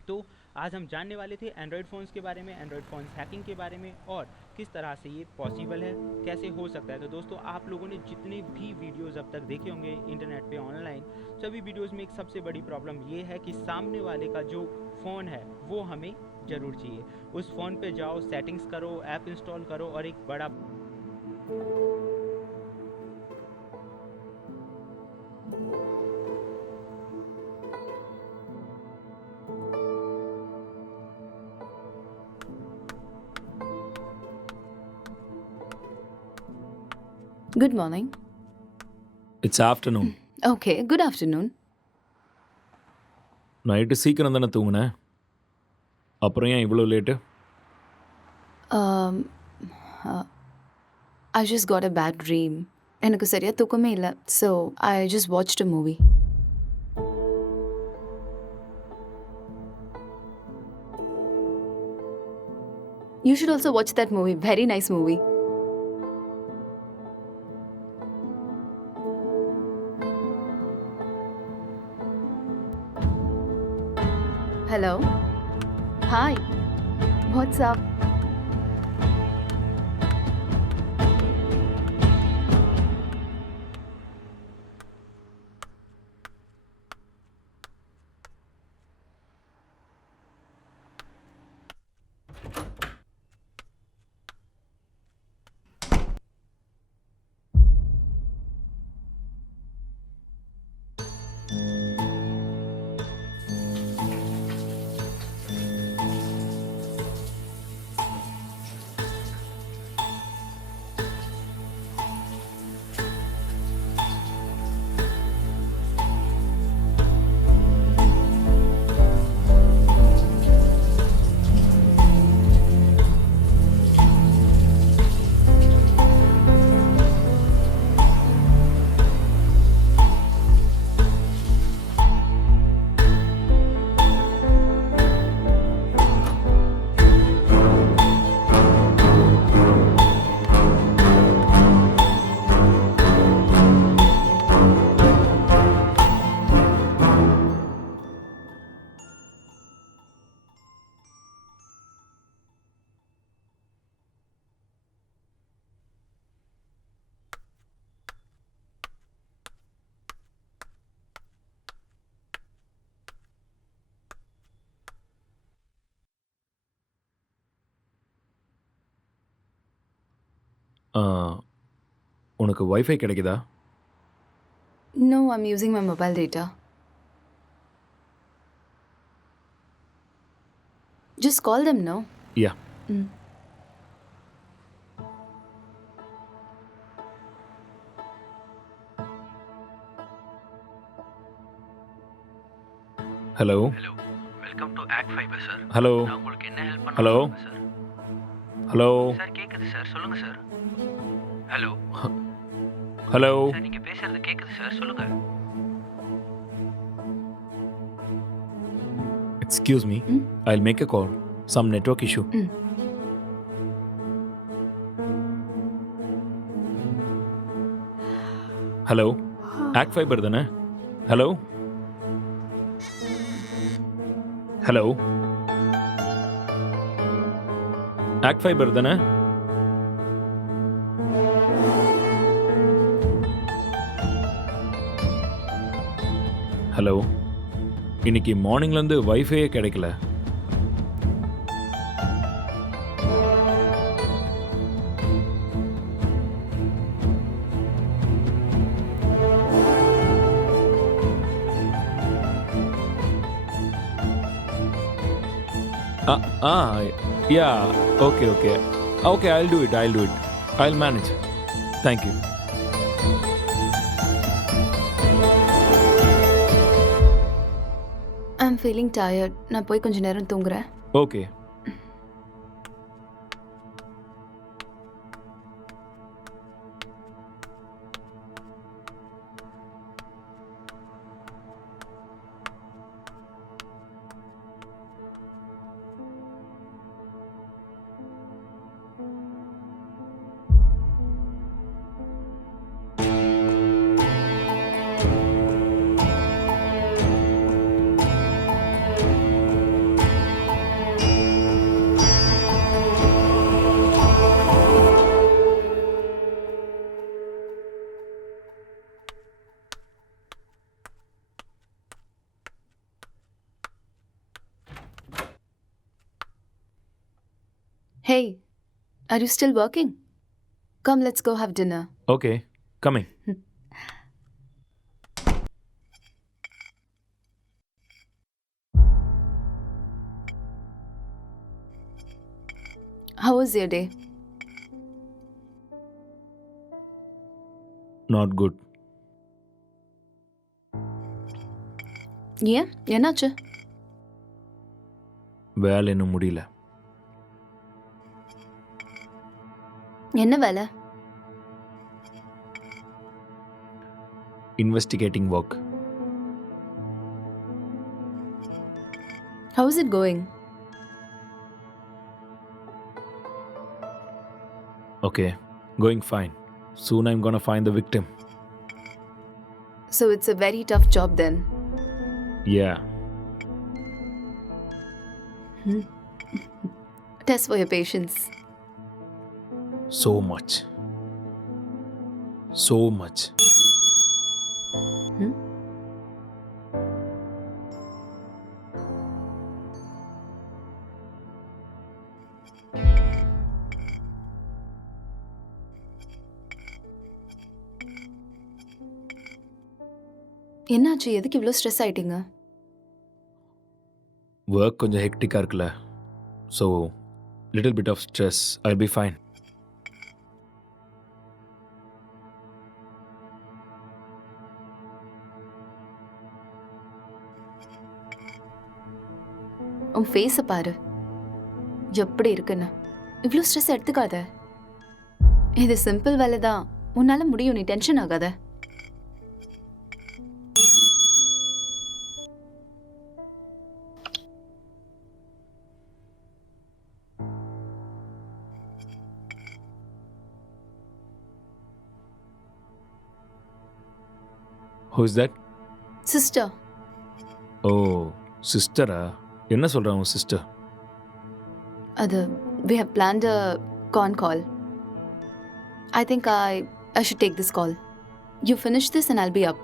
तो आज हम जानने वाले थे एंड्रॉयड फ़ोन्स के बारे में, एंड्रॉयड फ़ोन्स हैकिंग के बारे में और किस तरह से ये पॉसिबल है, कैसे हो सकता है। तो दोस्तों आप लोगों ने जितने भी वीडियोस अब तक देखे होंगे इंटरनेट पे ऑनलाइन, सभी वीडियोस में एक सबसे बड़ी प्रॉब्लम ये है कि सामने वाले का जो फ़ोन है वो हमें ज़रूर चाहिए। उस फ़ोन पे जाओ, सेटिंग्स करो, ऐप इंस्टॉल करो और एक बड़ा Good morning. It's afternoon. Okay, good afternoon. Night சீக்கிரம் தானே தூங்குனேன், அப்புறம் ஏன் இவ்வளோ late? Um, I just got a bad dream. எனக்கு சரியா தூக்கமே இல்லை. So, I just watched a movie. You should also watch that movie. Very nice movie. Hello. Hi. What's up? உனக்கு வைஃபை கிடைக்குதா? No, I'm using my mobile data. Just call them, no? Yeah. Hello. Hello, welcome to act fibre sir. Hello. நான் உங்களுக்கு என்ன ஹெல்ப் பண்ண ஹலோ. சார்? ஹலோ. சார் கேக்குது சார், சொல்லுங்க சார். ஹலோ. ஹலோ. சார் நீங்க பேசுறது கேக்குது சார், சொல்லுங்க. Excuse me, I'll make a call. Some network issue. Hello, act fibre தானே? ஹலோ. ஹலோ, ஆக்ட் ஃபைபர் தானே? ஹலோ, இன்னைக்கு மார்னிங்லேருந்து வைஃபையே கிடைக்கல. Yeah, okay. Okay, I'll do it. I'll manage. Thank you. I'm feeling tired. நான் போய் கொஞ்ச நேரம் தூங்குறேன். Okay. Hey, are you still working? Come, let's go have dinner. Okay coming. How was your day? Not good. ஏன் என்னாச்சு? வேலை இன்னும் முடியல. என்ன வேலை? Investigating work. How is it going? Okay, going fine. Soon I'm gonna find the victim. So it's a very tough job then. Yeah. Test for your patience. So much. So much. என்னாச்சு? எதுக்கு இவ்வளோ ஸ்ட்ரெஸ் ஆயிட்டீங்க? ஒர்க் கொஞ்சம் ஹெக்டிக்காக இருக்குல்ல, so little bit of stress. I'll be fine. உன் ஃபேஸை பாரு, எப்படி இருக்குன்னு. இவ்வளோ ஸ்ட்ரெஸ் எடுத்துக்காத. இது சிம்பிள் வேலை தான், உன்னால முடியும். நீ டென்ஷன் ஆகாத. Who is that? சிஸ்டர். ஓ சிஸ்டரா? என்ன சொல்கிறான் உன் சிஸ்டர்? அது we have planned a con call. I think I should take this call. You finish this and I'll be up.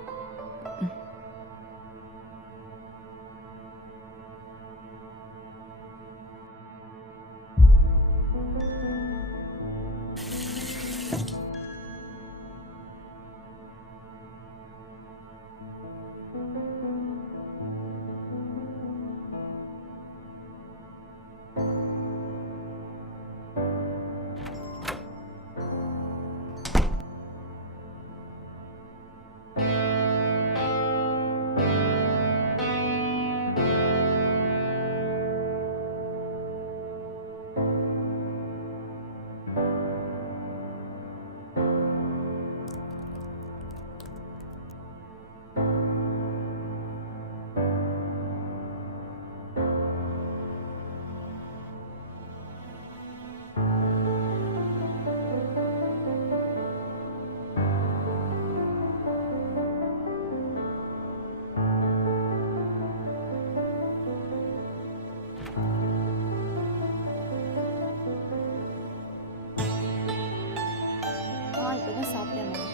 இப்போதான் சாப்பிட்டேம்மா.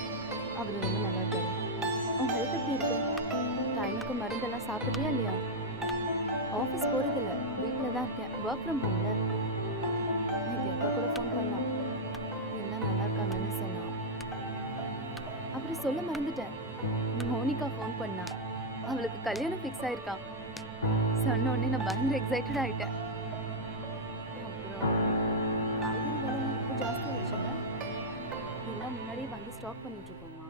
அவர் ரொம்ப நல்லா இருக்காரு. உன் ஹெல்த் எப்படி இருக்கு? டைமுக்கு மருந்தெல்லாம் சாப்பிட்றியா இல்லையா? ஆஃபீஸ் போகிறதில்ல, வீட்டில் தான் இருக்கேன். ஒர்க் ஃப்ரம் ஹோம்ல. இது எப்போ கூட ஃபோன் பண்ணலாம். எல்லாம் நல்லா இருக்காங்கன்னு சொன்னான். அப்புறம் சொல்ல மறந்துட்டேன், மோனிகா ஃபோன் பண்ணா. அவளுக்கு கல்யாணம் ஃபிக்ஸ் ஆயிருக்கான். சொன்ன உடனே நான் பயங்கர எக்ஸைட்டட் ஆகிட்டேன். அப்புறம் காய்கறி விலைலாம் இப்போ ஜாஸ்தி ஆயிடுச்சுல்ல, எல்லாம் முன்னாடியே வாங்கி ஸ்டாக் பண்ணிட்டு இருக்கோம்மா.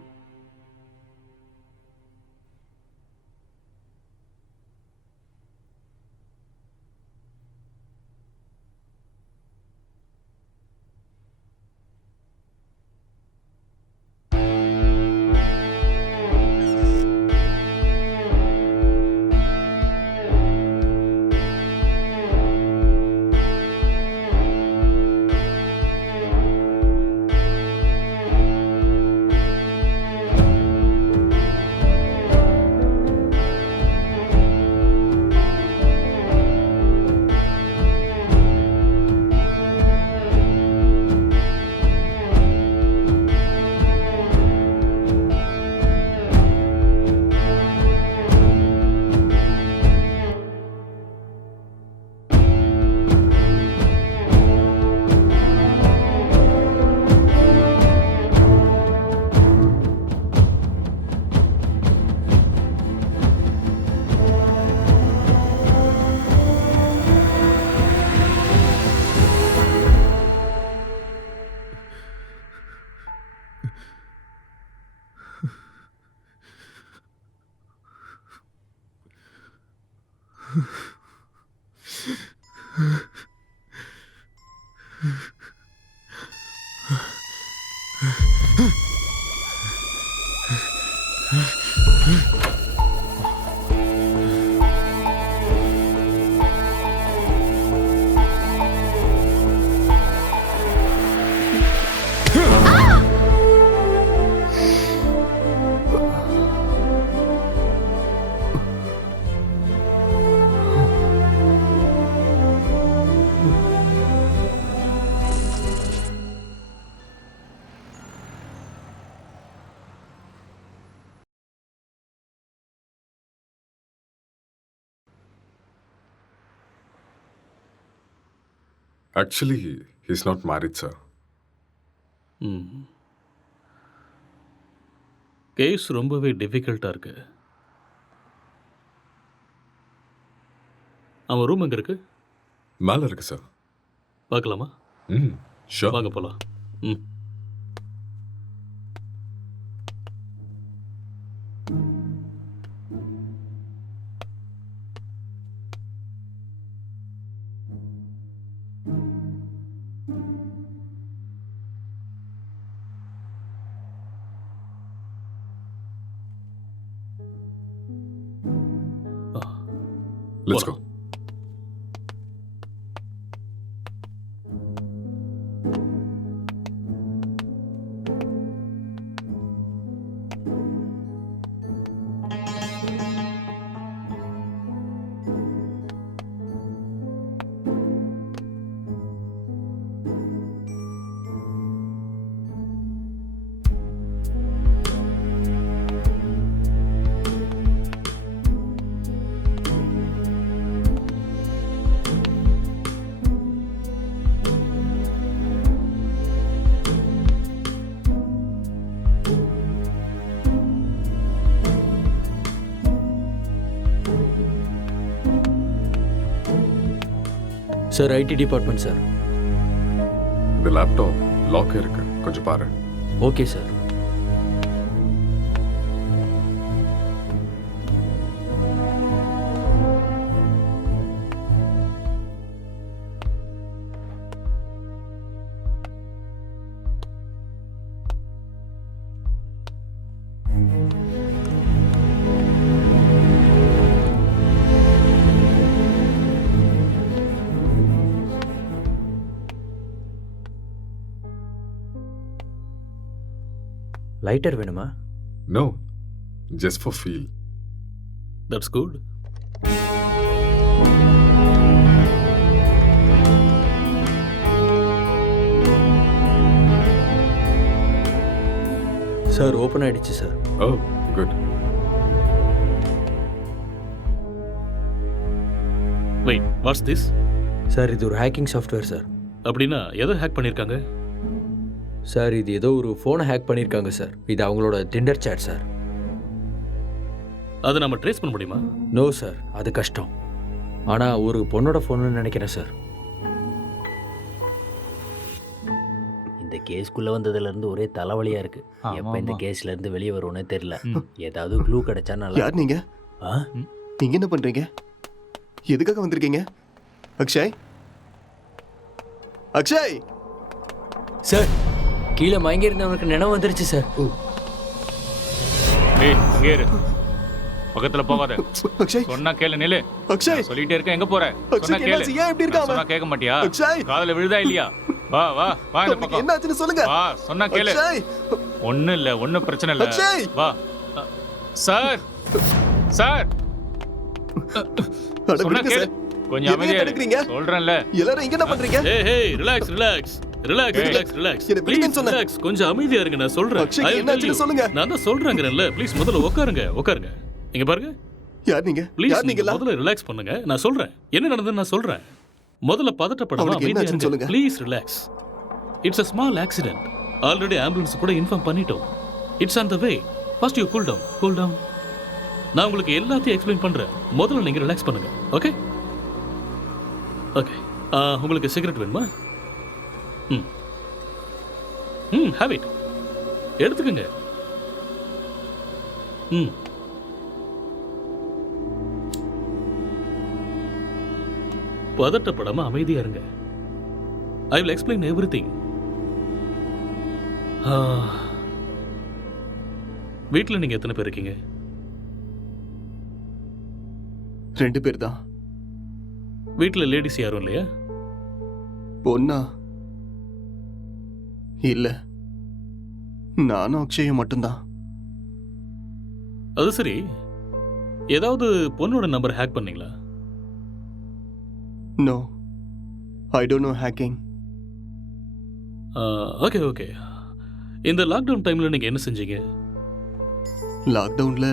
Actually he's not married sir. Case ரொம்பவே டிஃபிகல்ட்டாக இருக்கு. அவன் ரூம் எங்கே இருக்கு? மேலே இருக்கு சார். பார்க்கலாமா? ஷோர். வாங்க போகலாம். Let's go. Sir IT department sir. இந்த லேப்டாப் லாக் இருக்கு, கொஞ்சம் பாரு. Okay sir. லைட்டர் வேணுமா? No, just for feel. That's good. Sir open ஆயிடுச்சு sir. Oh good. Wait, what's this? Sir இது ஒரு ஹேக்கிங் சாஃப்ட்வேர் சார். அப்படின்னா எதை ஹேக் பண்ணியிருக்காங்க? சார் இது ஏதோ ஒரு ஃபோனை ஹேக் பண்ணியிருக்காங்க சார். இது அவங்களோட டிண்டர் சேட் சார். அதை நம்ம ட்ரேஸ் பண்ண முடியுமா? நோ சார், அது கஷ்டம். ஆனால் ஒரு பொண்ணோட ஃபோன்னு நினைக்கிறேன் சார். இந்த கேஸ்க்குள்ளே வந்ததுலேருந்து ஒரே தலைவலியாக இருக்குது. எப்போ இந்த கேஸ்லேருந்து வெளியே வருவோன்னே தெரில. ஏதாவது க்ளூ கிடைச்சா நல்லா. யார் நீங்க? நீங்க என்ன பண்றீங்க? எதுக்காக வந்திருக்கீங்க? அக்ஷய், அக்ஷய் சார், கீழே மயங்கி இருந்தவனுக்கு நினைவு வந்துருச்சு சார். ஏய் அங்கே இரு, பக்கத்துல போகாத. அக்ஷய் சொன்னா கேளு. நில்லு. அக்ஷய் சொல்லிட்டே இருக்க, எங்க போற? சொன்னா அக்ஷய் கேளு. என்னாச்சு? ஏன் இப்படி இருக்காம? சொன்னா கேட்க மாட்டியா? அக்ஷய் காதுல விழுதா இல்லையா? வா வா வா இந்த பக்கம். என்னாச்சுன்னு சொல்லுங்க. வா, சொன்னா கேளு. அக்ஷய் ஒண்ணும் இல்ல, ஒண்ணும் பிரச்சனை இல்ல. அக்ஷய் வா. சார் சார் சொன்னா கேளு. கொஞ்சம் அமைதியா இரு. சொல்றேன்ல. எல்லாரும் இங்க என்ன பண்றீங்க? ஏய் hey, relax relax relax relax relax. என்ன விடுங்கன்னு சொன்னேன். ரிலாக்ஸ், கொஞ்சம் அமைதியா இருங்க, நான் சொல்றேன். அக்ஷய் என்னாச்சுன்னு சொல்லுங்க. நான் தான் சொல்றேங்கறேன்ல, ப்ளீஸ் முதல்ல உட்காருங்க உட்காருங்க. இங்க பாருங்க. யார் நீங்க? ப்ளீஸ் யார் நீங்க? முதல்ல ரிலாக்ஸ் பண்ணுங்க, நான் சொல்றேன். என்ன நடந்ததுன்னு நான் சொல்றேன். முதல்ல பதட்டப்படாம அவனுக்கு அமைதியா என்னாச்சுன்னு இருங்க. சொல்லுங்க. Please relax. It's a small accident. Already ambulance கூட இன்ஃபார்ம் பண்ணிட்டோம். It's on the way. First you cool down, cool down. நான் உங்களுக்கு எல்லாத்தையும் எக்ஸ்பிளைன் பண்றேன். முதல்ல நீங்க ரிலாக்ஸ் பண்ணுங்க. Okay okay. உங்களுக்கு சிகரெட் வேணுமா? ம் ம் ஹேவ் இட். எடுத்துக்கங்க. ம் பதட்டப்படாம அமைதியா இருங்க. ஐ வில் எக்ஸ்பிளைன் எவ்ரிதிங். வீட்டில் நீங்க எத்தனை பேர் இருக்கீங்க? 2 பேர் தான். வீட்டில் லேடிஸ் யாரும் இல்லையா? பொண்ணா? இல்ல, நானும் அக்ஷயும் மட்டும்தான். அது சரி, ஏதாவது பொண்ணோட நம்பர் ஹேக் பண்ணீங்களா? No, I don't know hacking. Okay okay. இந்த லாக்டவுன் டைம்ல நீங்க என்ன செஞ்சீங்க? லாக்டவுன்ல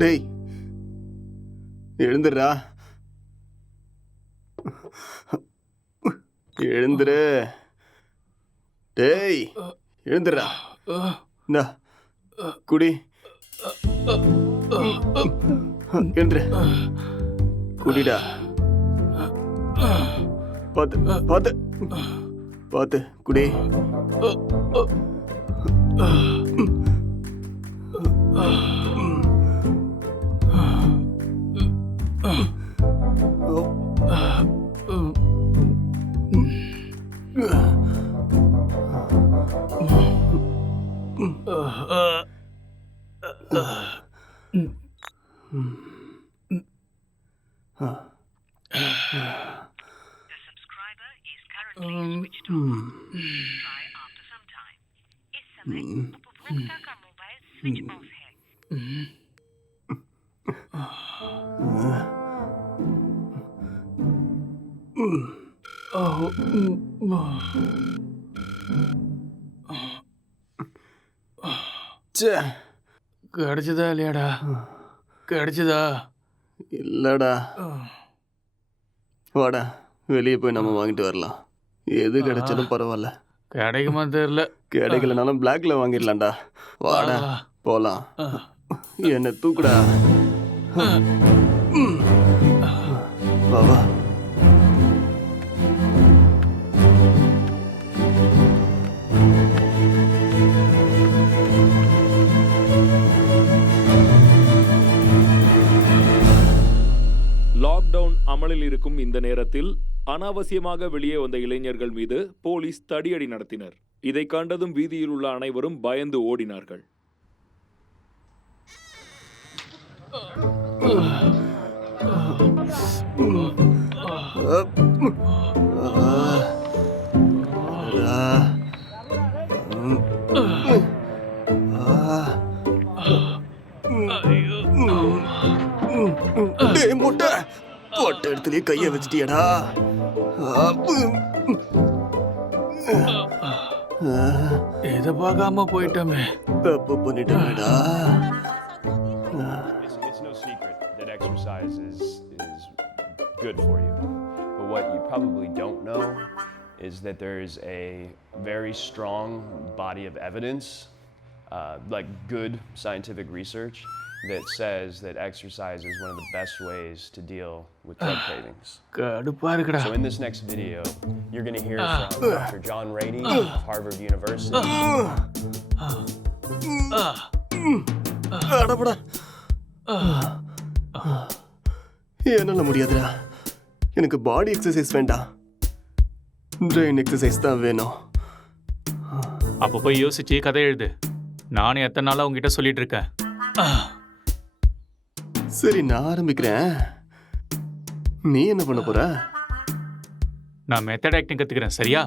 டேய் எழுந்துடுறா, எழுந்துரு. டேய் எழுந்துடுறா. இந்தா குடி. எழுந்துரு, குடிடா. பார்த்து பார்த்து பார்த்து குடி. கிடைச்சதா இல்லையாடா? கிடைச்சதா? இல்லடா. வாடா, வெளியே போய் நம்ம வாங்கிட்டு வரலாம். எது கிடைச்சாலும் பரவாயில்ல. கிடைக்குமா தெரியல. கிடைக்கலனாலும் பிளாக்ல வாங்கிடலாம்டா. வாடா போலாம். என்ன தூக்குடா. வா வா. லாக்டவுன் அமலில் இருக்கும் இந்த நேரத்தில் அனாவசியமாக வெளியே வந்த இளைஞர்கள் மீது போலீஸ் தடியடி நடத்தினர். இதை கண்டதும் வீதியில் உள்ள அனைவரும் பயந்து ஓடினார்கள். முட்டை போட்ட இடத்துலயே கைய வச்சிட்டியடா. இதை பார்க்காம போயிட்டோமே. தப்பு பண்ணிட்டேடா. It's no secret that exercise is good for you. But what you probably don't know is that there is a very strong body of evidence, like good scientific research, that says that exercise is one of the best ways to deal with drug cravings. So in this next video, you're going to hear from Dr. John Rady of Harvard University. என்னால முடியாதுடா. எனக்கு பாடி எக்ஸசைஸ் வேண்டாம், பிரெயின் எக்ஸசைஸ் தான் வேணும். அப்போ போய் யோசிச்சு கதை எழுது. நானும் எத்தனை நாளா உங்ககிட்ட சொல்லிட்டு இருக்கேன். சரி, நான் ஆரம்பிக்கிறேன். நீ என்ன பண்ண போற? நான் மெத்தட் ஆக்டிங் கத்துக்கிறேன். சரியா?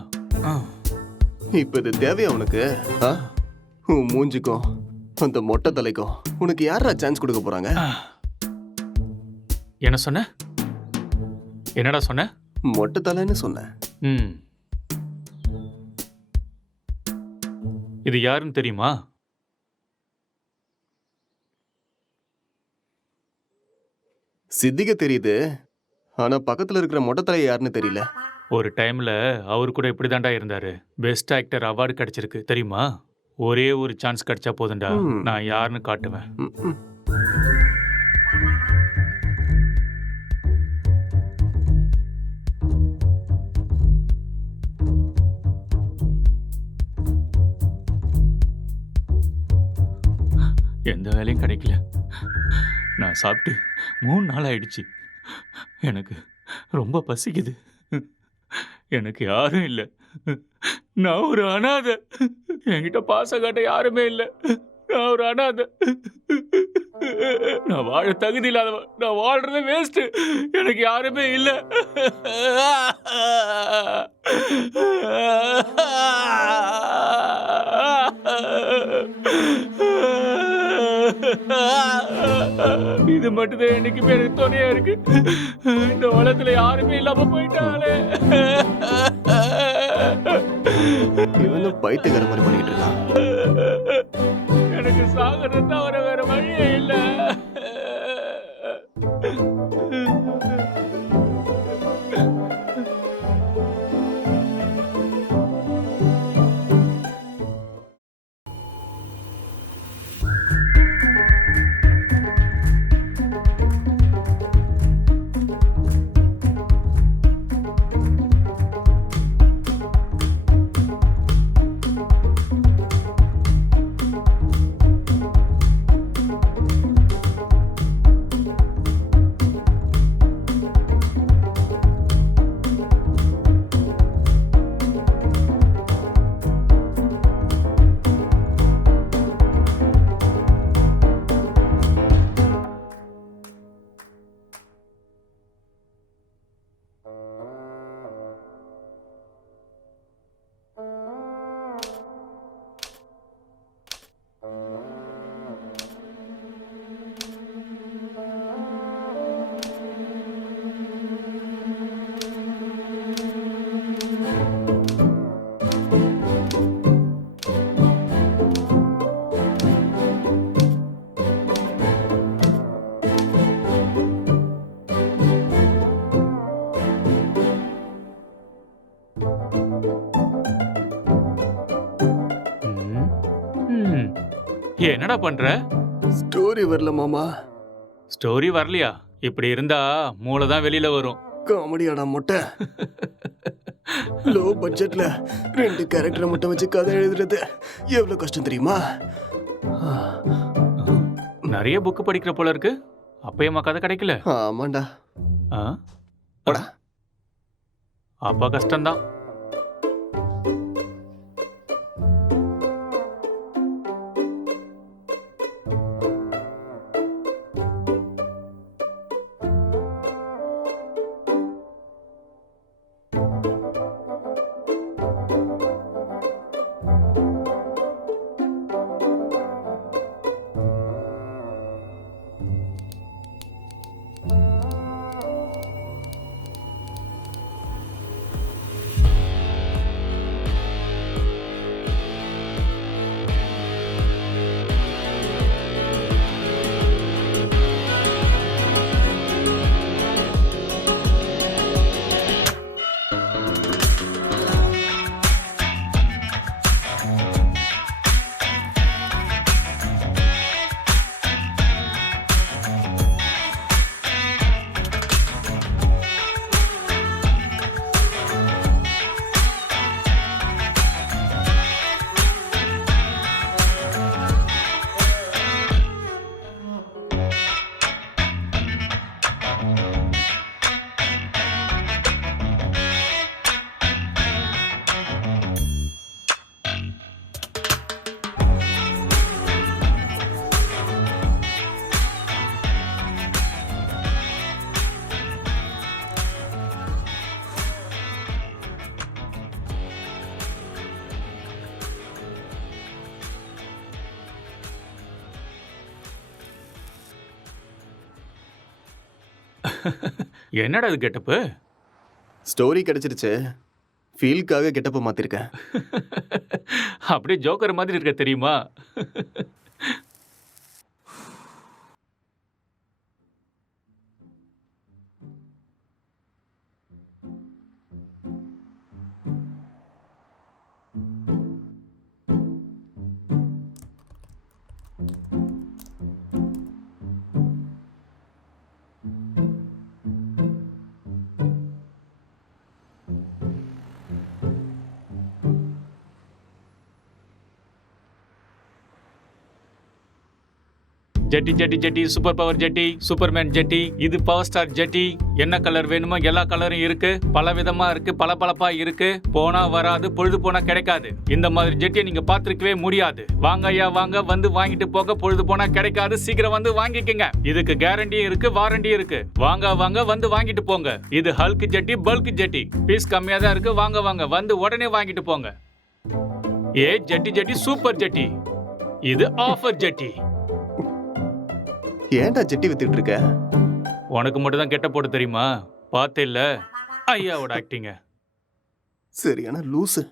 இப்ப இது தேவையா உனக்கு? உன் மூஞ்சிக்கும் அந்த மொட்டை தலைக்கும் உனக்கு யாரா சான்ஸ் கொடுக்க போறாங்க? என்ன சொன்ன? என்னடா சொன்ன? மொட்டை தலைன்னு சொன்ன. இது யாருன்னு தெரியுமா? சித்திக தெரியுது, ஆனா பக்கத்துல இருக்கிற மொட்டை தலை யாருன்னு தெரியல. ஒரு டைம்ல அவரு கூட இப்படிதான்டா இருந்தாரு. பெஸ்ட் ஆக்டர் அவார்டு கிடைச்சிருக்கு தெரியுமா? ஒரே ஒரு சான்ஸ் கிடைச்சா போதும்டா, நான் யாருன்னு காட்டுவேன். எந்த வேலையும் கிடைக்கல. நான் சாப்பிட்டு 3 நாள் ஆயிடுச்சு. எனக்கு ரொம்ப பசிக்குது. எனக்கு யாரும் இல்லை. நான் ஒரு அனாதை. என்கிட்ட பாசம் காட்ட யாருமே இல்லை. நான் ஒரு அனாதை. நான் வாழ தகுதி இல்லாதவன். நான் வாழ்றது வேஸ்ட். எனக்கு யாருமே இல்லை. இது மட்டும்தான் என்னைக்குமே எனக்கு துணையா இருக்கு. இந்த உலகத்துல யாருமே இல்லாம போயிட்டாங்களே. இவனும் பைத்தியக்கார மாதிரி பண்ணிட்டு இருக்கான். எனக்கு சாகிறது தவிர வேற வழியே இல்லை. என்னடா பண்ற? ஸ்டோரி வரல மாமா. ஸ்டோரி வரலையா? இப்படி இருந்தா மூளை தான் வெளியில வரும். காமெடியாடா மொட்டை. லோ பட்ஜெட்ல 2 கேரக்டரை மட்டும் வச்சு கதை எழுதுறது எவ்வளவு கஷ்டம் தெரியுமா? நிறைய புக் படிக்கிற போல இருக்கு. அப்பயமா கதை கிடைக்கல? ஆமாண்டா. அப்பா கஷ்டம்தான். என்னடா இது கெட்டப்பு? ஸ்டோரி கிடைச்சிருச்சு. ஃபீல்க்காக கெட்டப்ப மாத்திருக்கேன். அப்படியே ஜோக்கர் மாதிரி இருக்க தெரியுமா? ஜெட்டி ஜெட்டி ஜெட்டி, சூப்பர் பவர் ஜெட்டி, சூப்பர்மேன் ஜெட்டி, இது பவர் ஸ்டார் ஜெட்டி. என்ன கலர் வேணுமோ எல்லா கலரும் இருக்கு, பல விதமா இருக்கு, பளபளப்பா இருக்கு. போனா வராது, பொழுது போனா கிடைக்காது. இந்த மாதிரி ஜெட்டியை நீங்க பார்த்திருக்கவே முடியாது. வாங்க ஐயா வாங்க, வந்து வாங்கிட்டு போக. பொழுது போனா கிடைக்காது, சீக்கிரம் வந்து வாங்கிக்கங்க. இதுக்கு கேரண்டியும் இருக்கு, வாரண்டியும் இருக்கு. வாங்க வாங்க, வந்து வாங்கிட்டு போங்க. இது ஹல்க் ஜெட்டி, பல்க் ஜெட்டி. பீஸ் கம்மியா தான் இருக்கு. வாங்க வாங்க, வந்து உடனே வாங்கிட்டு போங்க. ஏ ஜெட்டி ஜெட்டி, சூப்பர் ஜெட்டி. இது ஆஃபர் ஜெட்டி. ஏன்டா ஜெட்டி வித்துட்டு இருக்க? உனக்கு மட்டும் தான் கெட்ட போட தெரியுமா? பார்த்தே இல்ல ஐயாவோட ஆக்டிங்க. சரியான லூசு.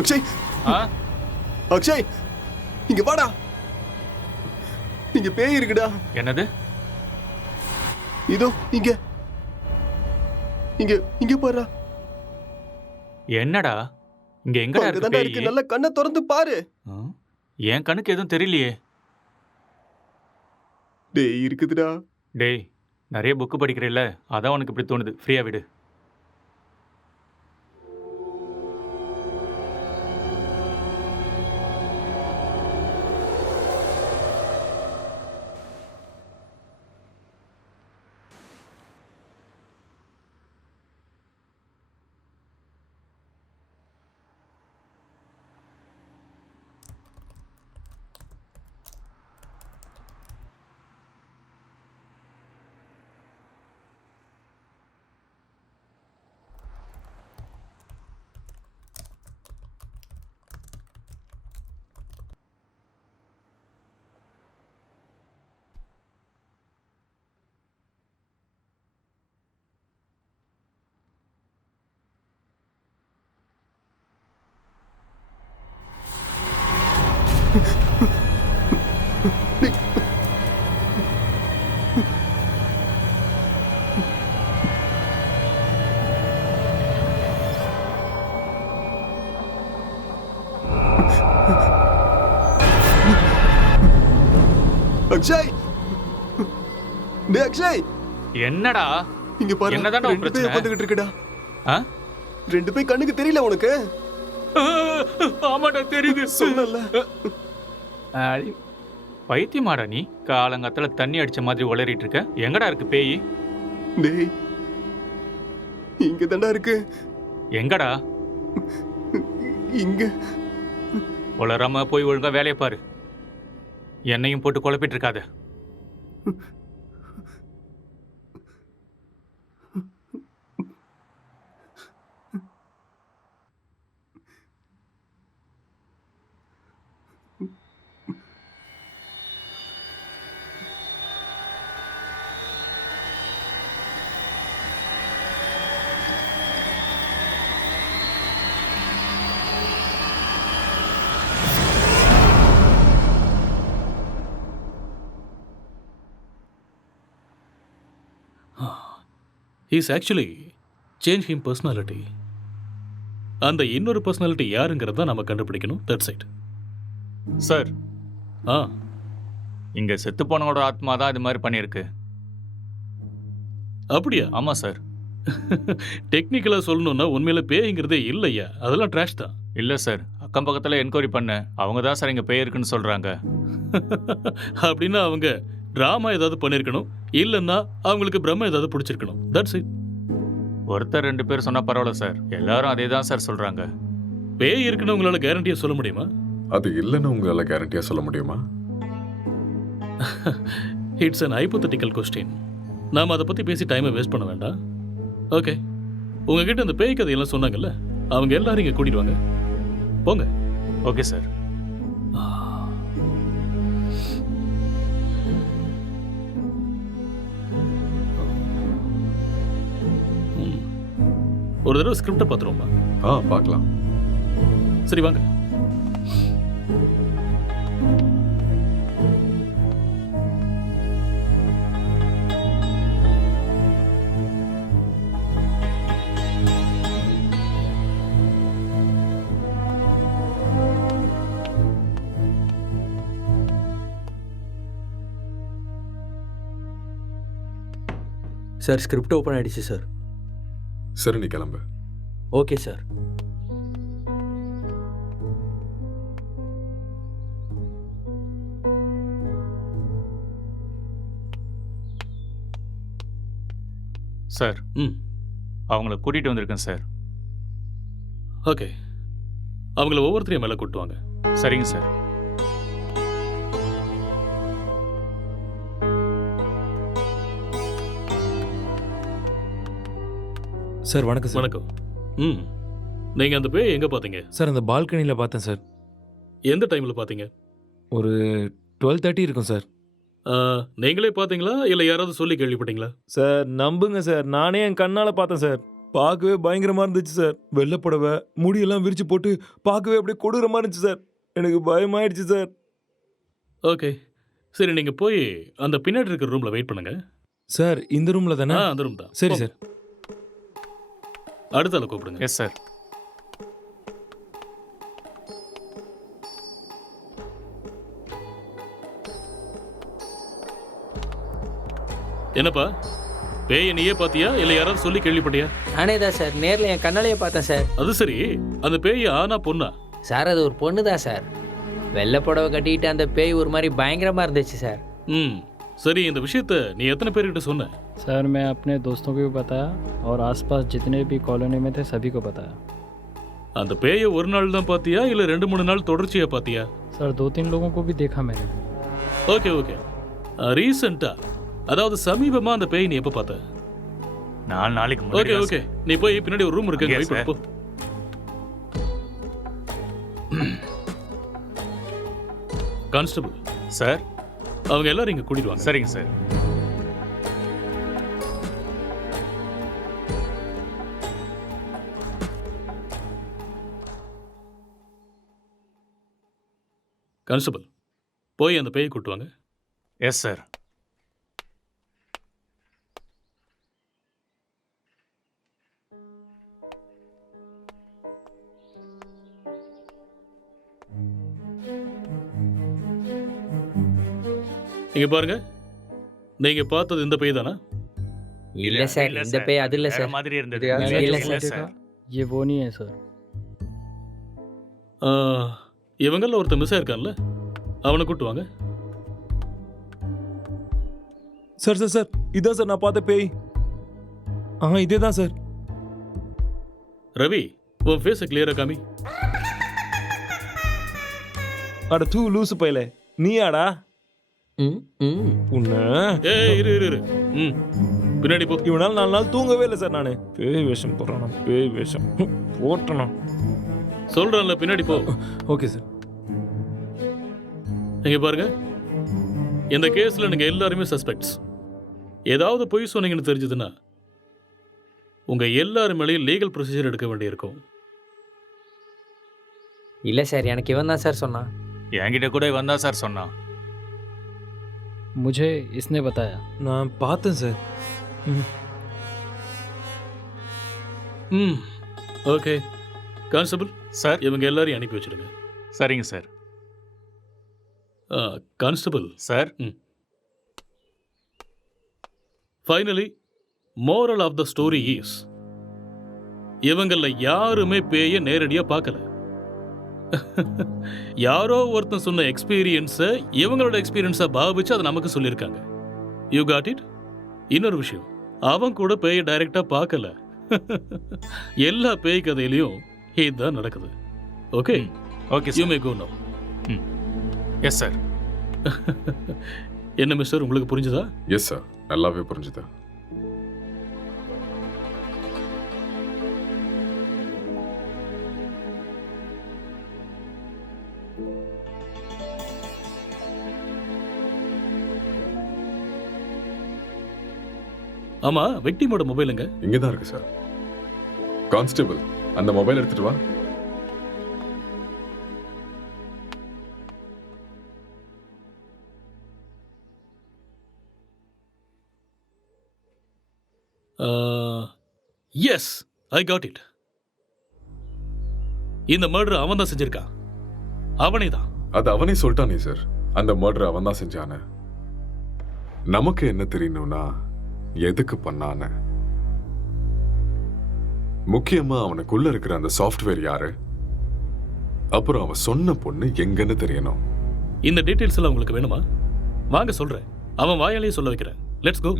அக்ஷய், அக்ஷய், இங்க வாடா. இங்க பேய் இருக்குடா. என்னது? இதோ இங்க இங்க இங்க பாரு. என்னடா இங்க எங்கடா இருக்கு இருக்கு? நல்ல கண்ணை திறந்து பாரு. என் கண்ணுக்கு எதுவும் தெரியலையே. டேய் இருக்குதுடா. டேய் நிறைய புக்கு படிக்கிறேல்ல, அதான் உனக்கு இப்படி தோணுது. ஃப்ரீயா விடு. அக்ஷய், டேய் அக்ஷய். என்னடா இங்க பாரு. என்னடா பிரச்சனை? வந்துகிட்டு இருக்குடா. ரெண்டு பேய் கண்ணுக்கு தெரியல உனக்கு? ஆமாடா தெரியுது. சொல்லல. பைத்தியமாடா நீ? காலங்கத்துல தண்ணி அடிச்ச மாதிரி உளறிட்டு இருக்க. எங்கடா இருக்கு பேய்? டேய் இங்க தான்டா இருக்கு. எங்கடா? இங்க. உளறாம போய் ஒழுங்கா வேலையை பாரு. என்னையும் போட்டு குழப்பிட்டு இருக்காத. He's actually changed him personality. அந்த இன்னொரு பர்சனாலிட்டி யாருங்கிறத நம்ம கண்டுபிடிக்கணும். That's it. சார், இங்க செத்து போனவங்களோட ஆத்மா தான் இது மாதிரி பண்ணியிருக்கு. அப்படியா? ஆமா சார். டெக்னிக்கலாக சொல்லணும்னா உண்மையில பேய்ங்கிறதே இல்லையா? அதெல்லாம் ட்ராஷ் தான். இல்லை சார், அக்கம் பக்கத்தில் என்கொயரி பண்ணேன். அவங்க தான் சார் இங்கே பேய் இருக்குன்னு சொல்கிறாங்க. அப்படின்னா அவங்க ட்ராமா ஏதாவது பண்ணியிருக்கணும், இல்லைன்னா அவங்களுக்கு பிரம்ம ஏதாவது பிடிச்சிருக்கணும். That's it. ஒருத்தர் ரெண்டு பேர் சொன்னால் பரவாயில்ல சார், எல்லாரும் அதே தான் சார் சொல்கிறாங்க. பேய் இருக்குன்னு உங்களால் கேரண்டியாக சொல்ல முடியுமா? அது இல்லைன்னு உங்களால் கேரண்டியாக சொல்ல முடியுமா? It's an hypothetical question. நாம் அதை பற்றி பேசி டைமை வேஸ்ட் பண்ண வேண்டாம். ஓகே, உங்ககிட்ட இந்த பேய் கதையெல்லாம் சொன்னாங்கல்ல, அவங்க எல்லாரும் இங்கே கூட்டிட்டு வாங்க. போங்க. Okay sir. ஒரு தடவை ஸ்கிரிப்டை பார்த்துருவோமா? பார்க்கலாம். சரி வாங்க. சார் ஸ்கிரிப்ட் ஓப்பன் ஆயிடுச்சு சார். சரி, நீ கிளம்பு. Okay sir. சார், அவங்கள கூட்டிகிட்டு வந்திருக்கேன் சார். ஓகே, அவங்கள ஒவ்வொருத்தரையும் மேலே கூட்டுவாங்க. சரிங்க சார். சார் வணக்கம் சார். வணக்கம். நீங்கள் அந்த பேய் எங்கே பார்த்தீங்க? சார் அந்த பால்கனியில் பார்த்தேன் சார். எந்த டைமில் பார்த்தீங்க? ஒரு 12:30 இருக்கும் சார். நீங்களே பார்த்தீங்களா இல்லை யாராவது சொல்லி கேள்விப்பட்டீங்களா? சார் நம்புங்க சார், நானே என் கண்ணால் பார்த்தேன் சார். பார்க்கவே பயங்கரமாக இருந்துச்சு சார். வெள்ளைப்புடவை முடியெல்லாம் விரிச்சு போட்டு பார்க்கவே அப்படியே கொடூரமாக இருந்துச்சு சார். எனக்கு பயமாயிடுச்சு சார். ஓகே, சரி நீங்கள் போய் அந்த பின்னாடி இருக்கிற ரூமில் வெயிட் பண்ணுங்க. சார் இந்த ரூமில் தானே? அந்த ரூம் தான். சரி சார். அடுத்த ஆளை கூப்பிடுங்க. Yes sir. என்னப்பா, பேயை நீயே பார்த்தியா இல்லை யாராவது சொல்லி கேள்விப்பட்டியா? நானே தான் சார், நேரில் என் கண்ணாலேயே பார்த்தேன் சார். அது சரி, அந்த பேய் ஆனா பொண்ணா? சார் அது ஒரு பொண்ணு தான் சார். வெள்ளை புடவை கட்டிக்கிட்டு அந்த பேய் ஒரு மாதிரி பயங்கரமாக இருந்துச்சு சார். சரி, இந்த விஷயத்த நீ எத்தனை பேர்கிட்ட சொன்ன? सर मैं अपने दोस्तों को भी बताया और आसपास जितने भी कॉलोनी में थे सभी को बताया. அந்த பேயை ஒரு நாள் தான் பார்த்தியா இல்லை 2-3 நாள் தொடர்ச்சியா பார்த்தியா? सर 2-3 लोगों को भी देखा मैंने. ஓகே ஓகே, ரீசெண்டா அதாவது சமீபமா அந்த பேய் நீ எப்போ பார்த்த? 4 நாளைக்கு ஓகே முன்னாடி. ஓகே, நீ போய் பின்னாடி ஒரு ரூம் இருக்கு, Yes, வெயிட் sir. பண்ணு போ. கான்ஸ்டபிள் சார், அவங்க எல்லாரும் இங்க கூட்டிட்டு வாங்க. சரிங்க சார். கான்ஸ்டபிள் போய் அந்த பேயை கூட்டு வாங்க. Yes sir. இங்க பாருங்க, நீங்க பார்த்தது இந்த பேய் தானா? இல்லை சார், இந்த பேய் அது இல்லை சார். மாதிரி இருந்தது. இல்லை இல்ல சார். சார். ये वो नहीं है सर. இவங்கள ஒருத்தர் மிஸ் ஆயிருக்கான்ல, அவனை கூட்டு வாங்க. சார் சார் சார், இதான் சார் நான் பார்த்த பேய். இதே தான் சார். ரவி, உன் ஃபேஸை கிளியரா காமி. அட தூ லூசு பையலே, நீயாடா? உன்ன ஏய் இரு இரு இரு. பின்னாடி போ. இவனால 4 நாள் தூங்கவே இல்லை சார். நான் பேய் வேஷம் போடுறான், பேய் வேஷம் போட்டனா சொல்றேன்ல, பின்னாடி போ. Okay sir. இங்க பாருங்க, இந்த கேஸ்ல நீங்க எல்லாருமே சஸ்பெக்ட்ஸ். ஏதாவது பொய் சொன்னீங்கன்னு தெரிஞ்சதுன்னா உங்க எல்லாரும் மேலேயும் லீகல் ப்ரொசீஜர் எடுக்க வேண்டியிருக்கும். இல்லை சார், எனக்கு இவன் தான் சார் சொன்னான். என்கிட்ட கூட இவன் தான் சார் சொன்னான். मुझे इसने बताया. நான் பார்த்தேன் சார். ஓகே கான்ஸ்டபிள் சார், இவங்க எல்லாரையும் அனுப்பி வச்சிடுங்க. சரிங்க sir. Constable sir, finally moral of the story is, இவங்கள யாருமே பேய நேரடியா பார்க்கல. யாரோ ஒருத்தன் சொன்ன எக்ஸ்பீரியன்ஸை இவங்களோட எக்ஸ்பீரியன்ஸை பாவிச்சு அதை நமக்கு சொல்லியிருக்காங்க. You got it? இன்னொரு விஷயம், அவன் கூட பேயை டைரக்டா பார்க்கல. எல்லா பேய் கதையிலையும் இதுதான் நடக்குது. Okay okay, you may go now. Yes sir. என்ன மிஸ்டர், உங்களுக்கு புரிஞ்சுதா? எஸ் சார், நல்லாவே புரிஞ்சுதா. ஆமா, விக்டிமோட மொபைலுங்க? இங்கே தான் இருக்கு சார். கான்ஸ்டபிள், அந்த மொபைல் எடுத்துட்டு வா. Yes, I got it. இந்த மர்டர் அவன் தான் செஞ்சிருக்கான். அவனே தான். அது அவனே சொல்லிட்டானே சார், அந்த மர்டர் அவன் தான் செஞ்சானு. நமக்கு என்ன தெரியணும்னா எதுக்கு பண்ணான, முக்கியமா அவனுக்குள்ள இருக்கிற அந்த சாஃப்ட்வேர் யாரு, அப்புறம் அவன் சொன்ன பொண்ணு எங்கன்னு தெரியணும். இந்த டீடைல்ஸ் எல்லாம் உங்களுக்கு வேணுமா? வாங்க சொல்றேன். அவன் வாயாலேயே சொல்ல வைக்கிறேன். Let's go.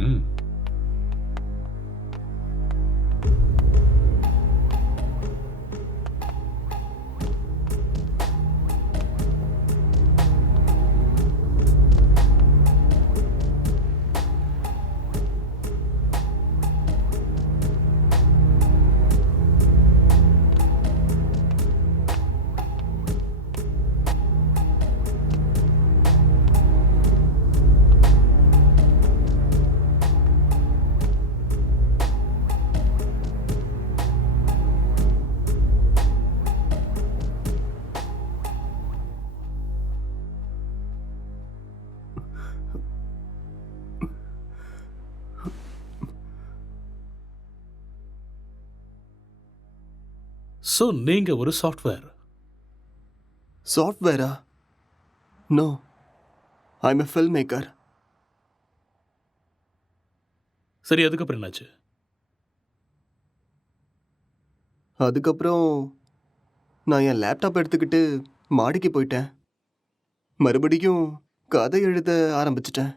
ஸோ நீங்க ஒரு சாஃப்ட்வேர். சாஃப்ட்வேரா? No, I am a film maker. சரி, அதுக்கப்புறம் என்னாச்சு? அதுக்கப்புறம் நான் என் லேப்டாப் எடுத்துக்கிட்டு மாடிக்கு போயிட்டேன். மறுபடியும் கதை எழுத ஆரம்பிச்சிட்டேன்.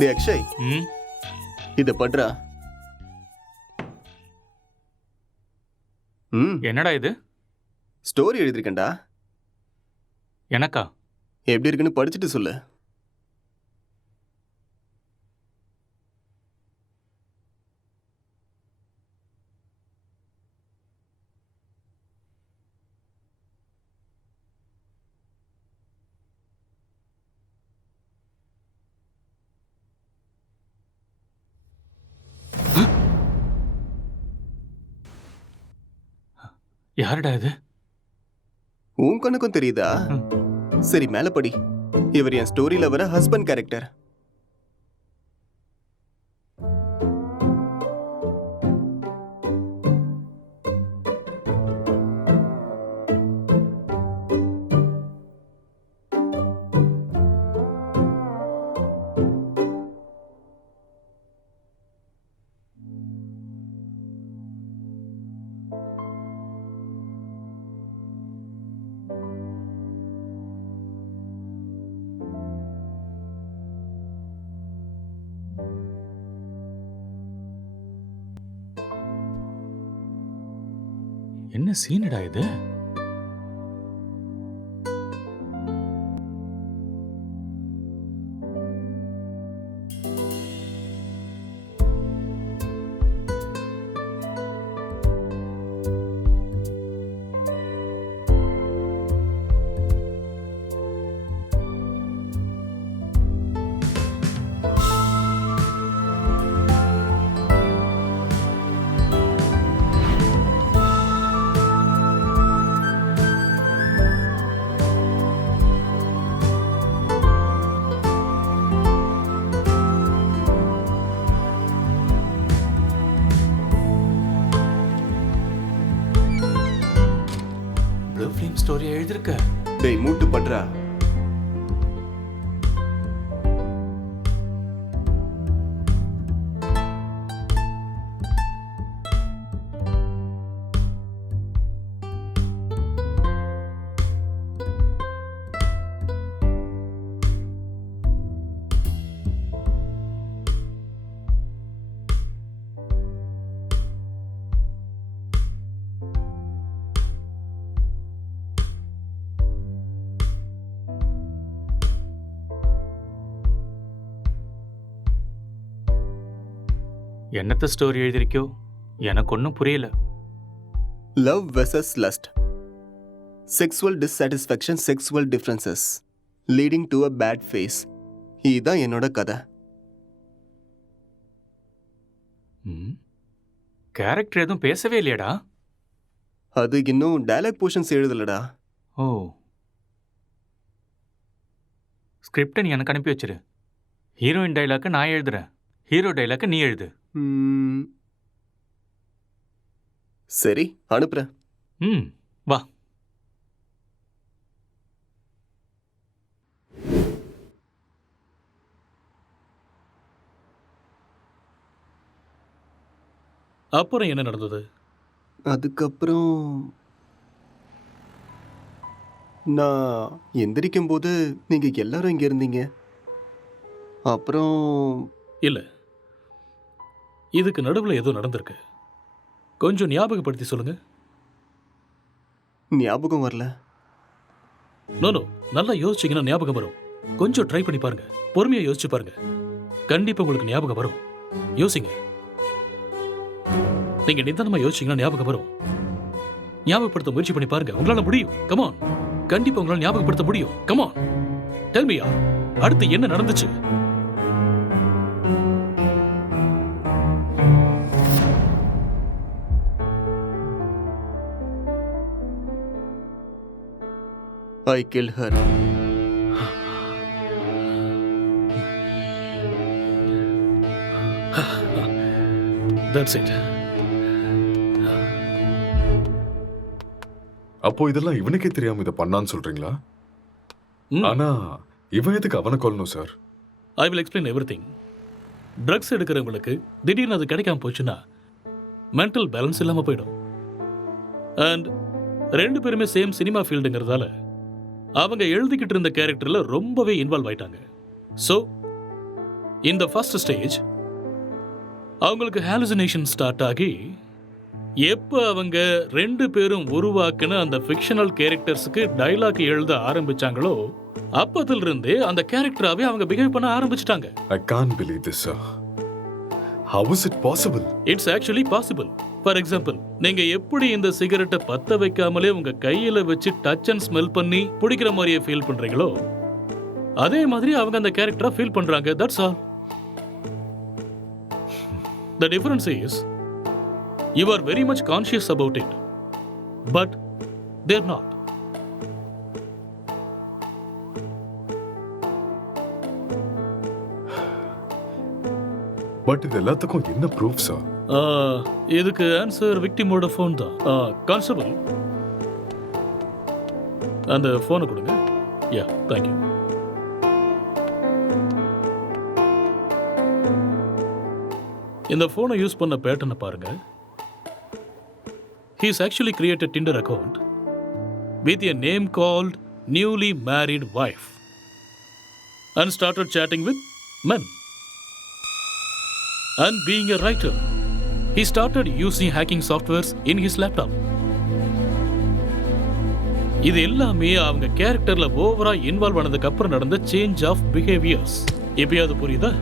டேய் அக்ஷய், இத பண்றா. என்னடா இது? ஸ்டோரி எழுதிருக்கேன்டா. எனக்கா? எப்படி இருக்குன்னு படிச்சுட்டு சொல்லு. யாருடா இது? உன் கணக்கும் தெரியுதா? சரி, மேல படி. இவர் என் ஸ்டோரியில வர ஹஸ்பண்ட் கேரக்டர். என்ன சீனடா இது? ஃபிலிம் ஸ்டோரியா எழுதிருக்க? டேய் மூட்டு பண்றா. என்னத்த ஸ்டோரி எழுதிருக்கியோ எனக்கு ஒன்றும் புரியல. Love versus lust, sexual dissatisfaction, sexual differences leading to a bad phase. இதுதான் என்னோட கதை. கேரக்டர் எதுவும் பேசவே இல்லையாடா? அது இன்னும் டயலாக் போர்ஷன்ஸ் எழுதலடா. ஓ, ஸ்கிரிப்டை நீ எனக்கு அனுப்பி வச்சிரு. ஹீரோயின் டைலாக்கை நான் எழுதுறேன், ஹீரோ டைலாக்கை நீ எழுது. சரி, அனுப்புறேன். வா. அப்புறம் என்ன நடந்தது? அதுக்கப்புறம் நான் எந்திரிக்கும் போது நீங்க எல்லாரும் இங்க இருந்தீங்க. அப்புறம் இல்ல, இதுக்கு நடுவில் ஏதோ நடந்திருக்கு. கொஞ்சம் ஞாபகப்படுத்தி சொல்லுங்க. ஞாபகம் வரல. நோ, நல்லா யோசிச்சீங்கன்னா ஞாபகம் வரும். கொஞ்சம் ட்ரை பண்ணி பாருங்க, பொறுமையா யோசிச்சு பாருங்க, கண்டிப்பா உங்களுக்கு ஞாபகம் வரும். யோசிங்க, நீங்க நிதானமா யோசிச்சீங்கன்னா ஞாபகம் வரும். ஞாபகப்படுத்த முயற்சி பண்ணி பாருங்க, உங்களால முடியும். கமான், கண்டிப்பா உங்களால ஞாபகப்படுத்த முடியும். கமான், டெல் மீ, அடுத்து என்ன நடந்துச்சு? I killed her. That's it. அப்போ இதெல்லாம் இவனுக்கே தெரியாம இதை பண்ணான்னு சொல்றீங்களா? ஆனா இவன் எதுக்கு அவனை கொல்லணும் sir? I will explain everything. Drugs எடுக்கிறவங்களுக்கு திடீர்னு அது கிடைக்காம போச்சுன்னா மென்டல் பேலன்ஸ் இல்லாம போயிடும். அண்ட் ரெண்டு பேருமே சேம் சினிமா ஃபீல்டுங்கிறதால அவங்க எழுதிக்கிட்டு இருந்த கேரக்டர்ல ரொம்பவே இன்வால்வ் ஆயிட்டாங்க. ஸோ இந்த ஃபர்ஸ்ட் ஸ்டேஜ் அவங்களுக்கு ஹாலுசினேஷன் ஸ்டார்ட் ஆகி எப்போ அவங்க ரெண்டு பேரும் உருவாக்குன அந்த ஃபிக்ஷனல் கேரக்டர்ஸுக்கு டைலாக் எழுத ஆரம்பிச்சாங்களோ அப்பத்துல இருந்தே அந்த கேரக்டராவே அவங்க பிஹேவ் பண்ண ஆரம்பிச்சிட்டாங்க. I can't believe this, sir. How is it possible? It's actually possible. For example, நீங்க எப்படி இந்த சிகரெட்டை பத்த வைக்காமலே உங்க கையில வச்சு டச் அண்ட் ஸ்மெல் பண்ணி பிடிக்கிற மாதிரியே ஃபீல் பண்றீங்களோ அதே மாதிரி அவங்க அந்த கேரக்டரா ஃபீல் பண்றாங்க. That's all. The difference is you are very much conscious about it, but they're not. But இது எல்லாத்துக்கும் என்ன ப்ரூஃப் சார்? இதுக்கு ஆன்சர் விக்டிமோட ஃபோன் தான். கான்ஸ்டபிள், அந்த ஃபோனை கொடுங்க. யா, தேங்க்யூ. இந்த ஃபோனை யூஸ் பண்ண பேட்டர்னை பாருங்க. He's actually created Tinder account with a name called newly married wife and started chatting with men. And being a writer, he started using hacking softwares in his laptop. இது எல்லாமே அவங்க கேரக்டர்ல ஓவரா இன்வால்வ் ஆனதுக்கு அப்புறம் நடந்த சேஞ்ச் ஆஃப் பிஹேவியர்ஸ். எப்பயாவது புரியுதா?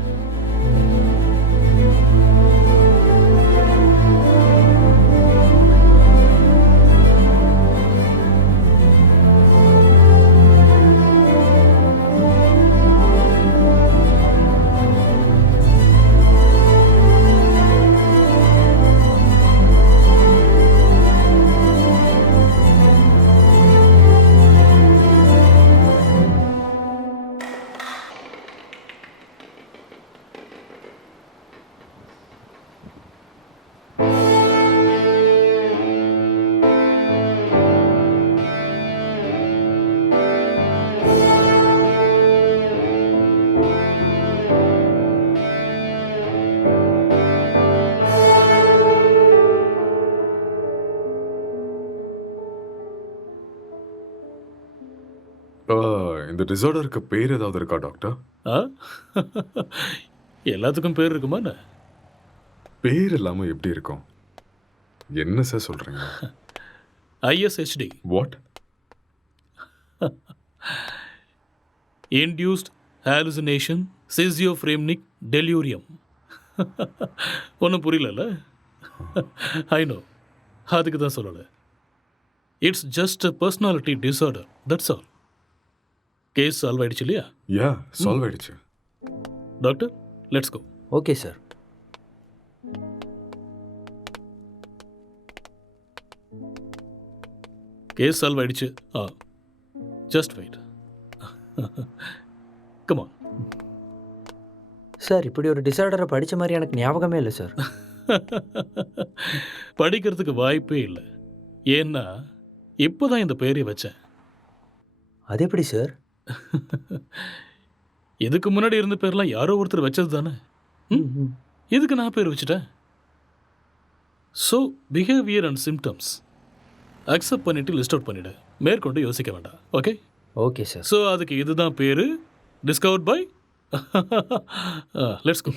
இந்த டிசார்டருக்கு பேர் ஏதாவது இருக்கா டாக்டர்? ஆ எல்லாத்துக்கும் பேர் இருக்குமா என்ன? பேர் இல்லாமல் எப்படி இருக்கும்? என்ன சார் சொல்கிறீங்க? ISHD. What? Induced hallucination schizophrenic delirium. ஒன்றும் புரியலல்ல? ஐ நோ, அதுக்கு தான் சொல்லலை. It's just a personality disorder, that's all. Case solve ஆயிடுச்சு இல்லையா? யா, சால்வ் ஆயிடுச்சு. Doctor, let's go. Okay sir. Case solve ஆயிடுச்சு. Just wait. Come on. Sir, இப்படி ஒரு டிசார்டரை படித்த மாதிரி எனக்கு ஞாபகமே இல்லை சார். படிக்கிறதுக்கு வாய்ப்பே இல்லை. ஏன்னா இப்போதான் இந்த பேரை வச்சேன். அது எப்படி சார்? இதுக்கு முன்னாடி இருந்த பேர்லாம் யாரோ ஒருத்தர் வச்சது தானே. இதுக்கு நான் பேர் வச்சுட்டேன். So behaviour and symptoms accept பண்ணிட்டு லிஸ்ட் அவுட் பண்ணிவிடு. மேற்கொண்டு யோசிக்க வேண்டாம். ஓகே? Okay sir. ஸோ அதுக்கு இதுதான் பேர். Discovered by. Let's go.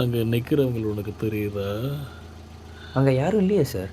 அங்கே நிற்கிறவங்க உனக்கு தெரியுதா? அங்கே யாரும் இல்லையே சார்.